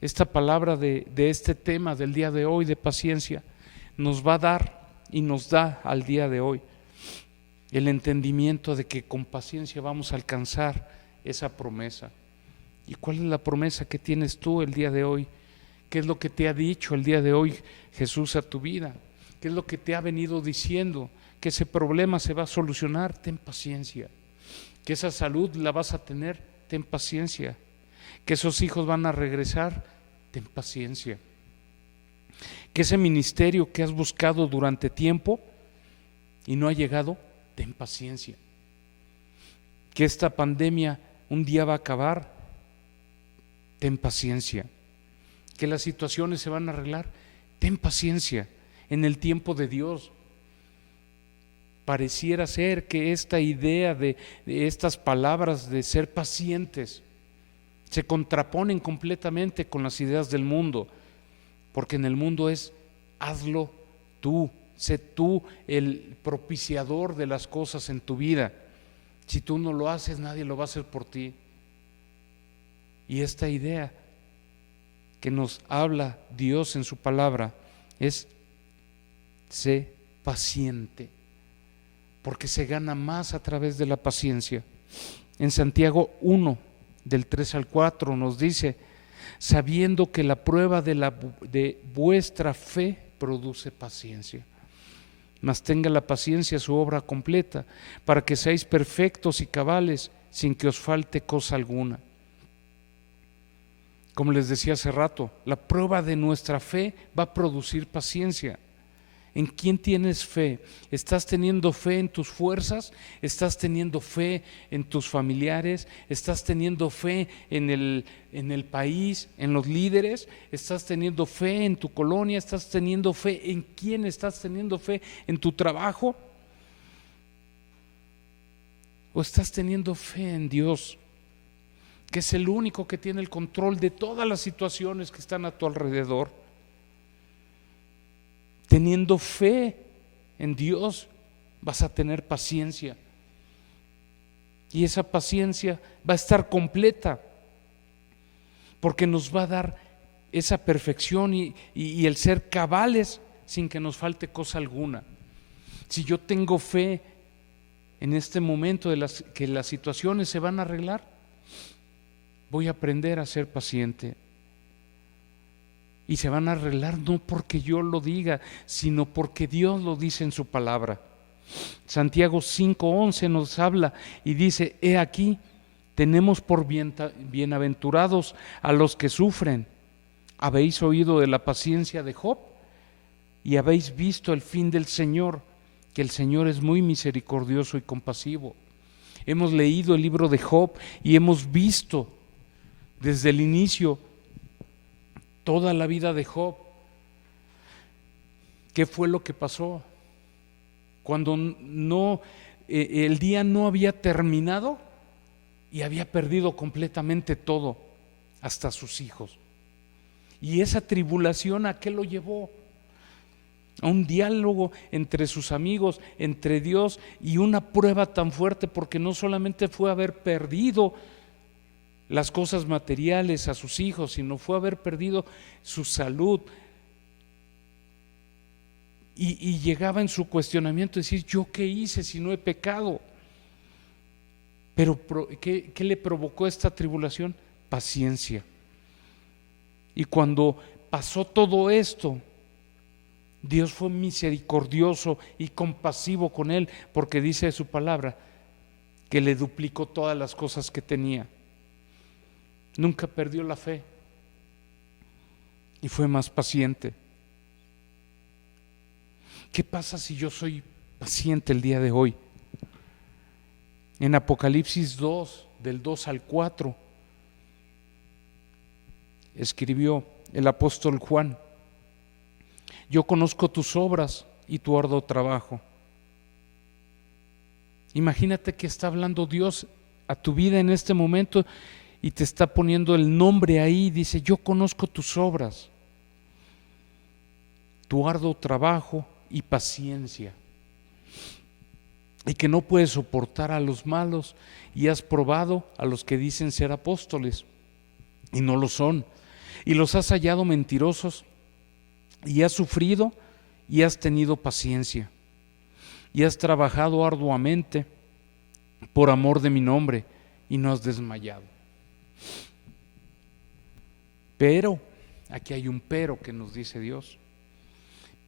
Esta palabra de este tema del día de hoy de paciencia nos va a dar y nos da al día de hoy el entendimiento de que con paciencia vamos a alcanzar esa promesa. ¿Y cuál es la promesa que tienes tú el día de hoy? ¿Qué es lo que te ha dicho el día de hoy Jesús a tu vida? ¿Qué es lo que te ha venido diciendo? Que ese problema se va a solucionar, ten paciencia. Que esa salud la vas a tener, ten paciencia. Que esos hijos van a regresar, ten paciencia. Que ese ministerio que has buscado durante tiempo y no ha llegado, ten paciencia. Que esta pandemia un día va a acabar, ten paciencia. Que las situaciones se van a arreglar, ten paciencia. En el tiempo de Dios. Pareciera ser que esta idea de estas palabras de ser pacientes se contraponen completamente con las ideas del mundo, porque en el mundo es hazlo tú, sé tú el propiciador de las cosas en tu vida. Si tú no lo haces, nadie lo va a hacer por ti. Y esta idea que nos habla Dios en su palabra es sé paciente, porque se gana más a través de la paciencia. En Santiago 1, del 3 al 4 nos dice: sabiendo que la prueba de vuestra fe produce paciencia, mas tenga la paciencia su obra completa, para que seáis perfectos y cabales, sin que os falte cosa alguna. Como les decía hace rato, la prueba de nuestra fe va a producir paciencia. ¿En quién tienes fe? ¿Estás teniendo fe en tus fuerzas? ¿Estás teniendo fe en tus familiares? ¿Estás teniendo fe en el país, en los líderes? ¿Estás teniendo fe en tu colonia? ¿Estás teniendo fe en quién? ¿Estás teniendo fe en tu trabajo? ¿O estás teniendo fe en Dios, que es el único que tiene el control de todas las situaciones que están a tu alrededor? Teniendo fe en Dios, vas a tener paciencia. Y esa paciencia va a estar completa, porque nos va a dar esa perfección y el ser cabales sin que nos falte cosa alguna. Si yo tengo fe en este momento que las situaciones se van a arreglar, voy a aprender a ser paciente. Y se van a arreglar no porque yo lo diga, sino porque Dios lo dice en su palabra. Santiago 5:11 nos habla y dice: he aquí, tenemos por bienaventurados a los que sufren. ¿Habéis oído de la paciencia de Job? Y habéis visto el fin del Señor, que el Señor es muy misericordioso y compasivo. Hemos leído el libro de Job y hemos visto desde el inicio toda la vida de Job. ¿Qué fue lo que pasó? Cuando el día no había terminado y había perdido completamente todo, hasta sus hijos. Y esa tribulación, ¿a qué lo llevó? A un diálogo entre sus amigos, entre Dios, y una prueba tan fuerte, porque no solamente fue haber perdido las cosas materiales a sus hijos, sino fue haber perdido su salud. Y llegaba en su cuestionamiento a decir: ¿yo qué hice si no he pecado? Pero ¿qué le provocó esta tribulación? Paciencia. Y cuando pasó todo esto, Dios fue misericordioso y compasivo con él, porque dice de su palabra que le duplicó todas las cosas que tenía. Nunca perdió la fe y fue más paciente. ¿Qué pasa si yo soy paciente el día de hoy? En Apocalipsis 2, del 2 al 4, escribió el apóstol Juan: yo conozco tus obras y tu arduo trabajo. Imagínate que está hablando Dios a tu vida en este momento y te está poniendo el nombre ahí. Dice: yo conozco tus obras, tu arduo trabajo y paciencia, y que no puedes soportar a los malos, y has probado a los que dicen ser apóstoles y no lo son, y los has hallado mentirosos, y has sufrido y has tenido paciencia, y has trabajado arduamente por amor de mi nombre y no has desmayado. Pero, aquí hay un pero que nos dice Dios: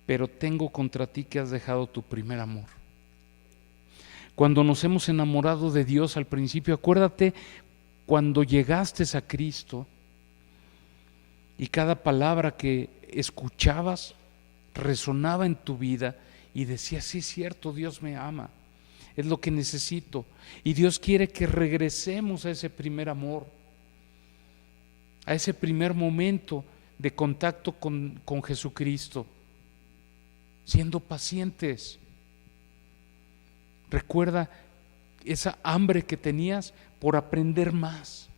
pero tengo contra ti que has dejado tu primer amor. Cuando nos hemos enamorado de Dios al principio, acuérdate cuando llegaste a Cristo y cada palabra que escuchabas resonaba en tu vida y decías: sí, es cierto, Dios me ama, es lo que necesito. Y Dios quiere que regresemos a ese primer amor, a ese primer momento de contacto con Jesucristo, siendo pacientes. Recuerda esa hambre que tenías por aprender más,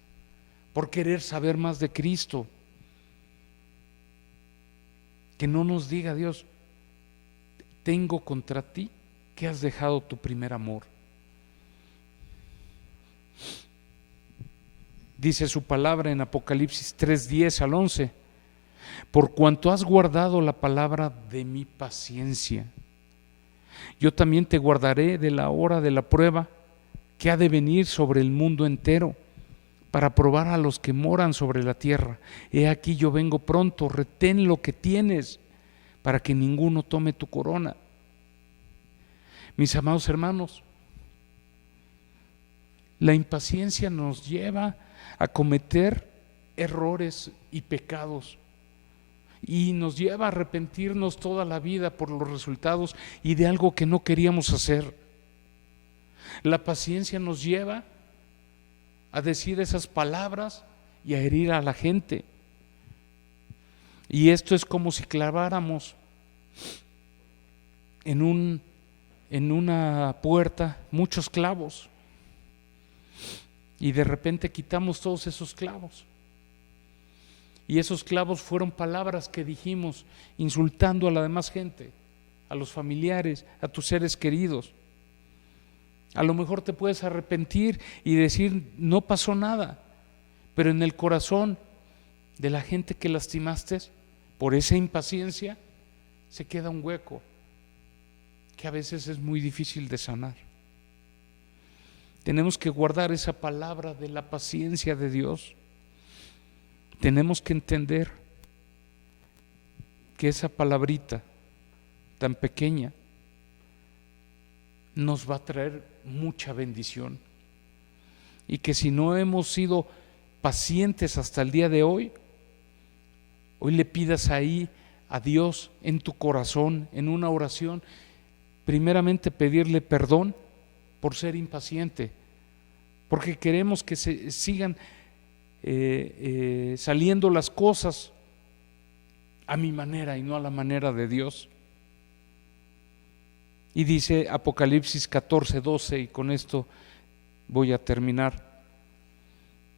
por querer saber más de Cristo. Que no nos diga Dios: tengo contra ti que has dejado tu primer amor. Dice su palabra en Apocalipsis 3:10 al 11: por cuanto has guardado la palabra de mi paciencia, yo también te guardaré de la hora de la prueba que ha de venir sobre el mundo entero, para probar a los que moran sobre la tierra. He aquí yo vengo pronto, retén lo que tienes, para que ninguno tome tu corona. Mis amados hermanos, la impaciencia nos lleva a cometer errores y pecados, y nos lleva a arrepentirnos toda la vida por los resultados y de algo que no queríamos hacer. La paciencia nos lleva a decir esas palabras y a herir a la gente. Y esto es como si claváramos en una puerta muchos clavos y de repente quitamos todos esos clavos. Y esos clavos fueron palabras que dijimos insultando a la demás gente, a los familiares, a tus seres queridos. A lo mejor te puedes arrepentir y decir: no pasó nada, pero en el corazón de la gente que lastimaste, por esa impaciencia, se queda un hueco que a veces es muy difícil de sanar. Tenemos que guardar esa palabra de la paciencia de Dios. Tenemos que entender que esa palabrita tan pequeña nos va a traer mucha bendición, y que si no hemos sido pacientes hasta el día de hoy, hoy le pidas ahí a Dios en tu corazón, en una oración, primeramente pedirle perdón por ser impaciente, porque queremos que se sigan saliendo las cosas a mi manera y no a la manera de Dios. Y dice Apocalipsis 14:12, y con esto voy a terminar,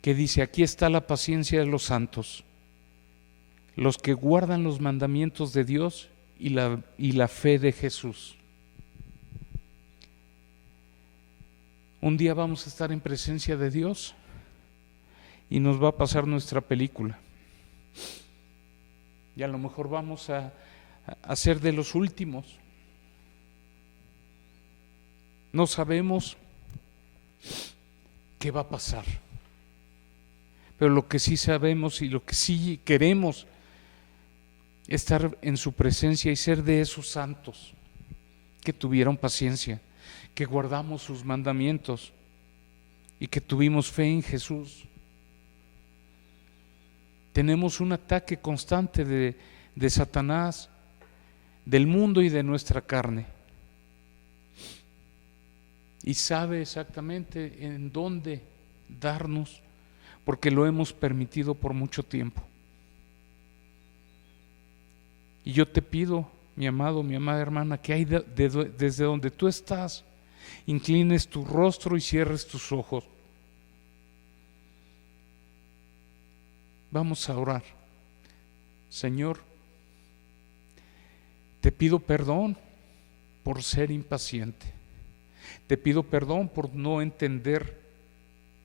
que dice: aquí está la paciencia de los santos, los que guardan los mandamientos de Dios y la fe de Jesús. Un día vamos a estar en presencia de Dios y nos va a pasar nuestra película, y a lo mejor vamos a ser de los últimos. No sabemos qué va a pasar, pero lo que sí sabemos y lo que sí queremos, estar en su presencia y ser de esos santos que tuvieron paciencia, que guardamos sus mandamientos y que tuvimos fe en Jesús. Tenemos un ataque constante de Satanás, del mundo y de nuestra carne, y sabe exactamente en dónde darnos, porque lo hemos permitido por mucho tiempo. Y yo te pido, mi amado, mi amada hermana, que ahí desde donde tú estás, inclines tu rostro y cierres tus ojos. Vamos a orar. Señor, te pido perdón por ser impaciente. Te pido perdón por no entender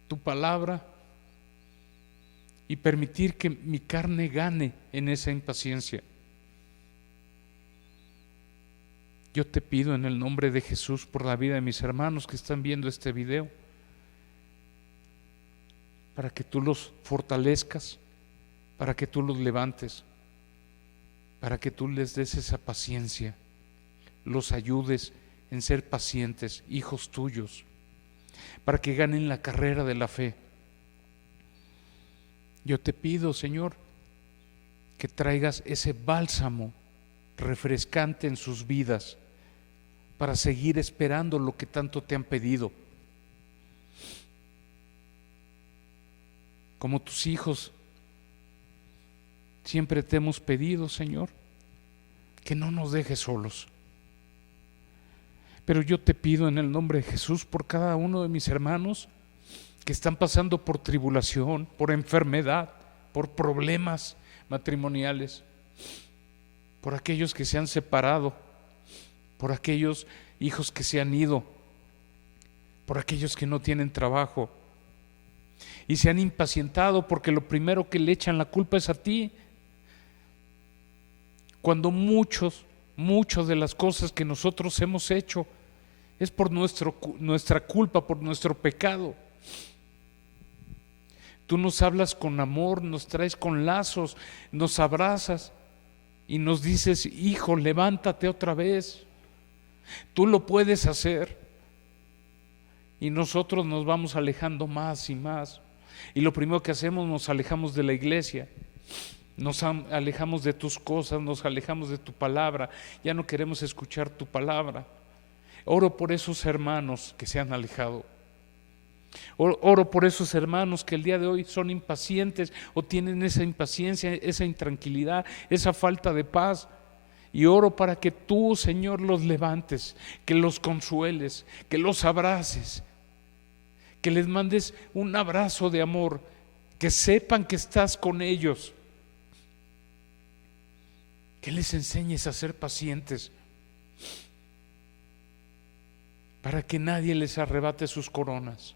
tu palabra y permitir que mi carne gane en esa impaciencia. Yo te pido en el nombre de Jesús por la vida de mis hermanos que están viendo este video, para que tú los fortalezcas, para que tú los levantes, para que tú les des esa paciencia, los ayudes en ser pacientes, hijos tuyos, para que ganen la carrera de la fe. Yo te pido, Señor, que traigas ese bálsamo refrescante en sus vidas para seguir esperando lo que tanto te han pedido. Como tus hijos, siempre te hemos pedido, Señor, que no nos dejes solos. Pero yo te pido en el nombre de Jesús por cada uno de mis hermanos que están pasando por tribulación, por enfermedad, por problemas matrimoniales, por aquellos que se han separado, por aquellos hijos que se han ido, por aquellos que no tienen trabajo y se han impacientado porque lo primero que le echan la culpa es a ti, cuando muchas de las cosas que nosotros hemos hecho es por nuestra culpa, por nuestro pecado. Tú nos hablas con amor, nos traes con lazos, nos abrazas y nos dices: hijo, levántate otra vez, tú lo puedes hacer. Y nosotros nos vamos alejando más y más, y lo primero que hacemos, nos alejamos de la iglesia, nos alejamos de tus cosas, nos alejamos de tu palabra, ya no queremos escuchar tu palabra. Oro por esos hermanos que se han alejado. Oro por esos hermanos que el día de hoy son impacientes o tienen esa impaciencia, esa intranquilidad, esa falta de paz. Y oro para que tú, Señor, los levantes, que los consueles, que los abraces, que les mandes un abrazo de amor, que sepan que estás con ellos, que les enseñes a ser pacientes, para que nadie les arrebate sus coronas.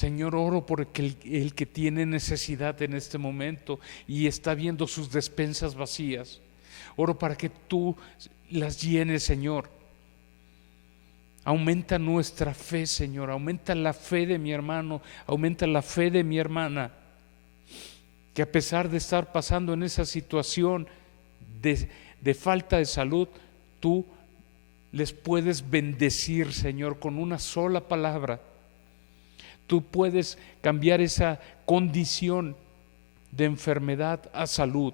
Señor, oro por el que tiene necesidad en este momento y está viendo sus despensas vacías. Oro para que tú las llenes, Señor. Aumenta nuestra fe, Señor. Aumenta la fe de mi hermano. Aumenta la fe de mi hermana. Que a pesar de estar pasando en esa situación de falta de salud, tú les puedes bendecir, Señor, con una sola palabra. Tú puedes cambiar esa condición de enfermedad a salud.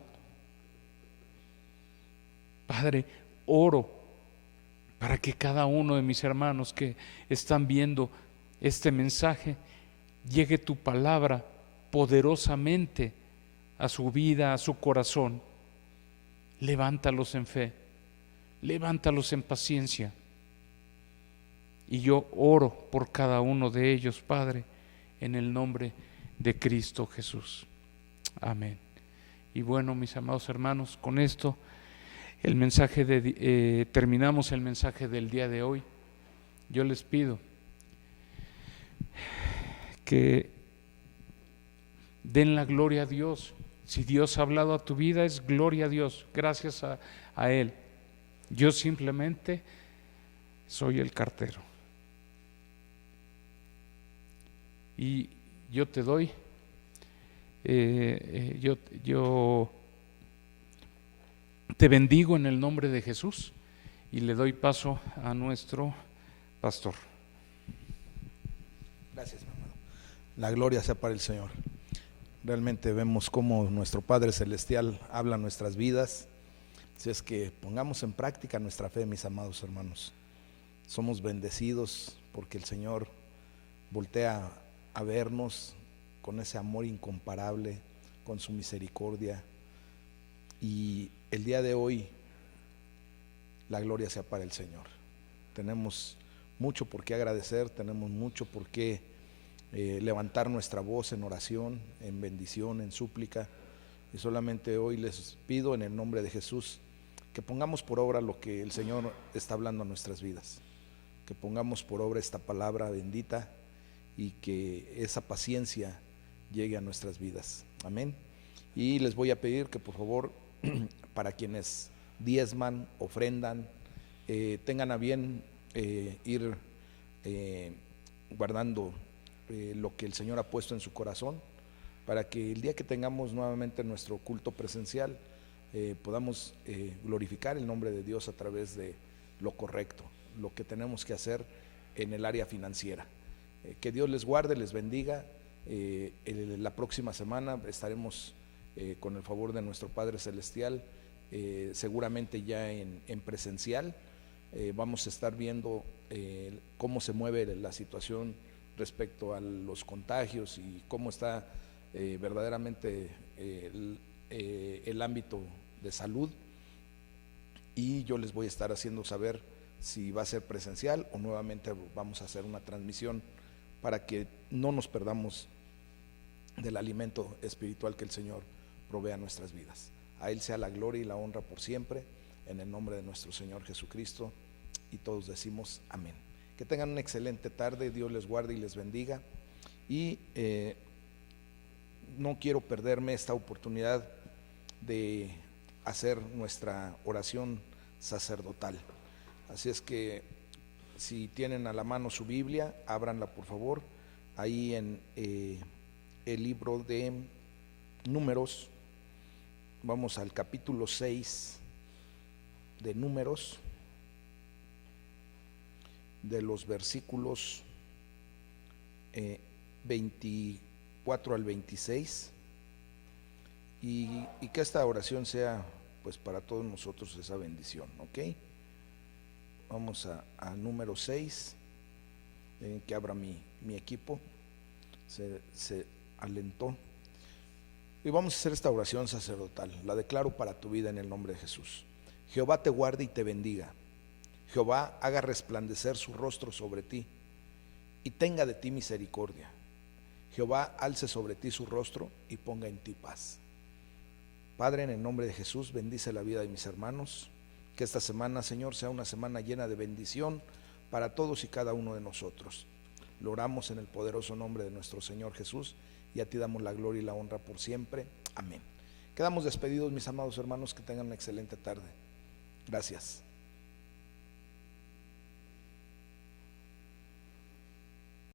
Padre, oro para que cada uno de mis hermanos que están viendo este mensaje, llegue tu palabra poderosamente a su vida, a su corazón. Levántalos en fe, levántalos en paciencia. Y yo oro por cada uno de ellos, Padre, en el nombre de Cristo Jesús. Amén. Y bueno, mis amados hermanos, con esto el mensaje terminamos el mensaje del día de hoy. Yo les pido que den la gloria a Dios. Si Dios ha hablado a tu vida, es gloria a Dios, gracias a Él. Yo simplemente soy el cartero. Y yo te doy, yo te bendigo en el nombre de Jesús y le doy paso a nuestro pastor. Gracias, mi hermano. La gloria sea para el Señor. Realmente vemos cómo nuestro Padre Celestial habla en nuestras vidas. Si es que pongamos en práctica nuestra fe, mis amados hermanos. Somos bendecidos porque el Señor voltea a vernos con ese amor incomparable, con su misericordia. Y el día de hoy, la gloria sea para el Señor. Tenemos mucho por qué agradecer, tenemos mucho por qué levantar nuestra voz en oración, en bendición, en súplica. Y solamente hoy les pido en el nombre de Jesús que pongamos por obra lo que el Señor está hablando a nuestras vidas, que pongamos por obra esta palabra bendita y que esa paciencia llegue a nuestras vidas. Amén. Y les voy a pedir que por favor, para quienes diezman, ofrendan, tengan a bien ir guardando lo que el Señor ha puesto en su corazón, para que el día que tengamos nuevamente nuestro culto presencial podamos glorificar el nombre de Dios a través de lo correcto, lo que tenemos que hacer en el área financiera. Que Dios les guarde, les bendiga. La próxima semana estaremos con el favor de nuestro Padre Celestial, seguramente ya en presencial. Vamos a estar viendo cómo se mueve la situación respecto a los contagios y cómo está verdaderamente el ámbito de salud, y yo les voy a estar haciendo saber si va a ser presencial o nuevamente vamos a hacer una transmisión para que no nos perdamos del alimento espiritual que el Señor provee a nuestras vidas. A Él sea la gloria y la honra por siempre, en el nombre de nuestro Señor Jesucristo, y todos decimos amén. Que tengan una excelente tarde, Dios les guarde y les bendiga, y no quiero perderme esta oportunidad de hacer nuestra oración sacerdotal. Así es que si tienen a la mano su Biblia, ábranla por favor, ahí en el libro de Números. Vamos al capítulo 6 de Números, de los versículos 24 al 26, y que esta oración sea pues para todos nosotros esa bendición, ¿ok? Vamos a número 6, que abra mi equipo, se alentó, y vamos a hacer esta oración sacerdotal. La declaro para tu vida en el nombre de Jesús. Jehová te guarde y te bendiga. Jehová haga resplandecer su rostro sobre ti y tenga de ti misericordia. Jehová alce sobre ti su rostro y ponga en ti paz. Padre, en el nombre de Jesús, bendice la vida de mis hermanos. Que esta semana, Señor, sea una semana llena de bendición para todos y cada uno de nosotros. Lo oramos en el poderoso nombre de nuestro Señor Jesús y a ti damos la gloria y la honra por siempre. Amén. Quedamos despedidos, mis amados hermanos, que tengan una excelente tarde. Gracias.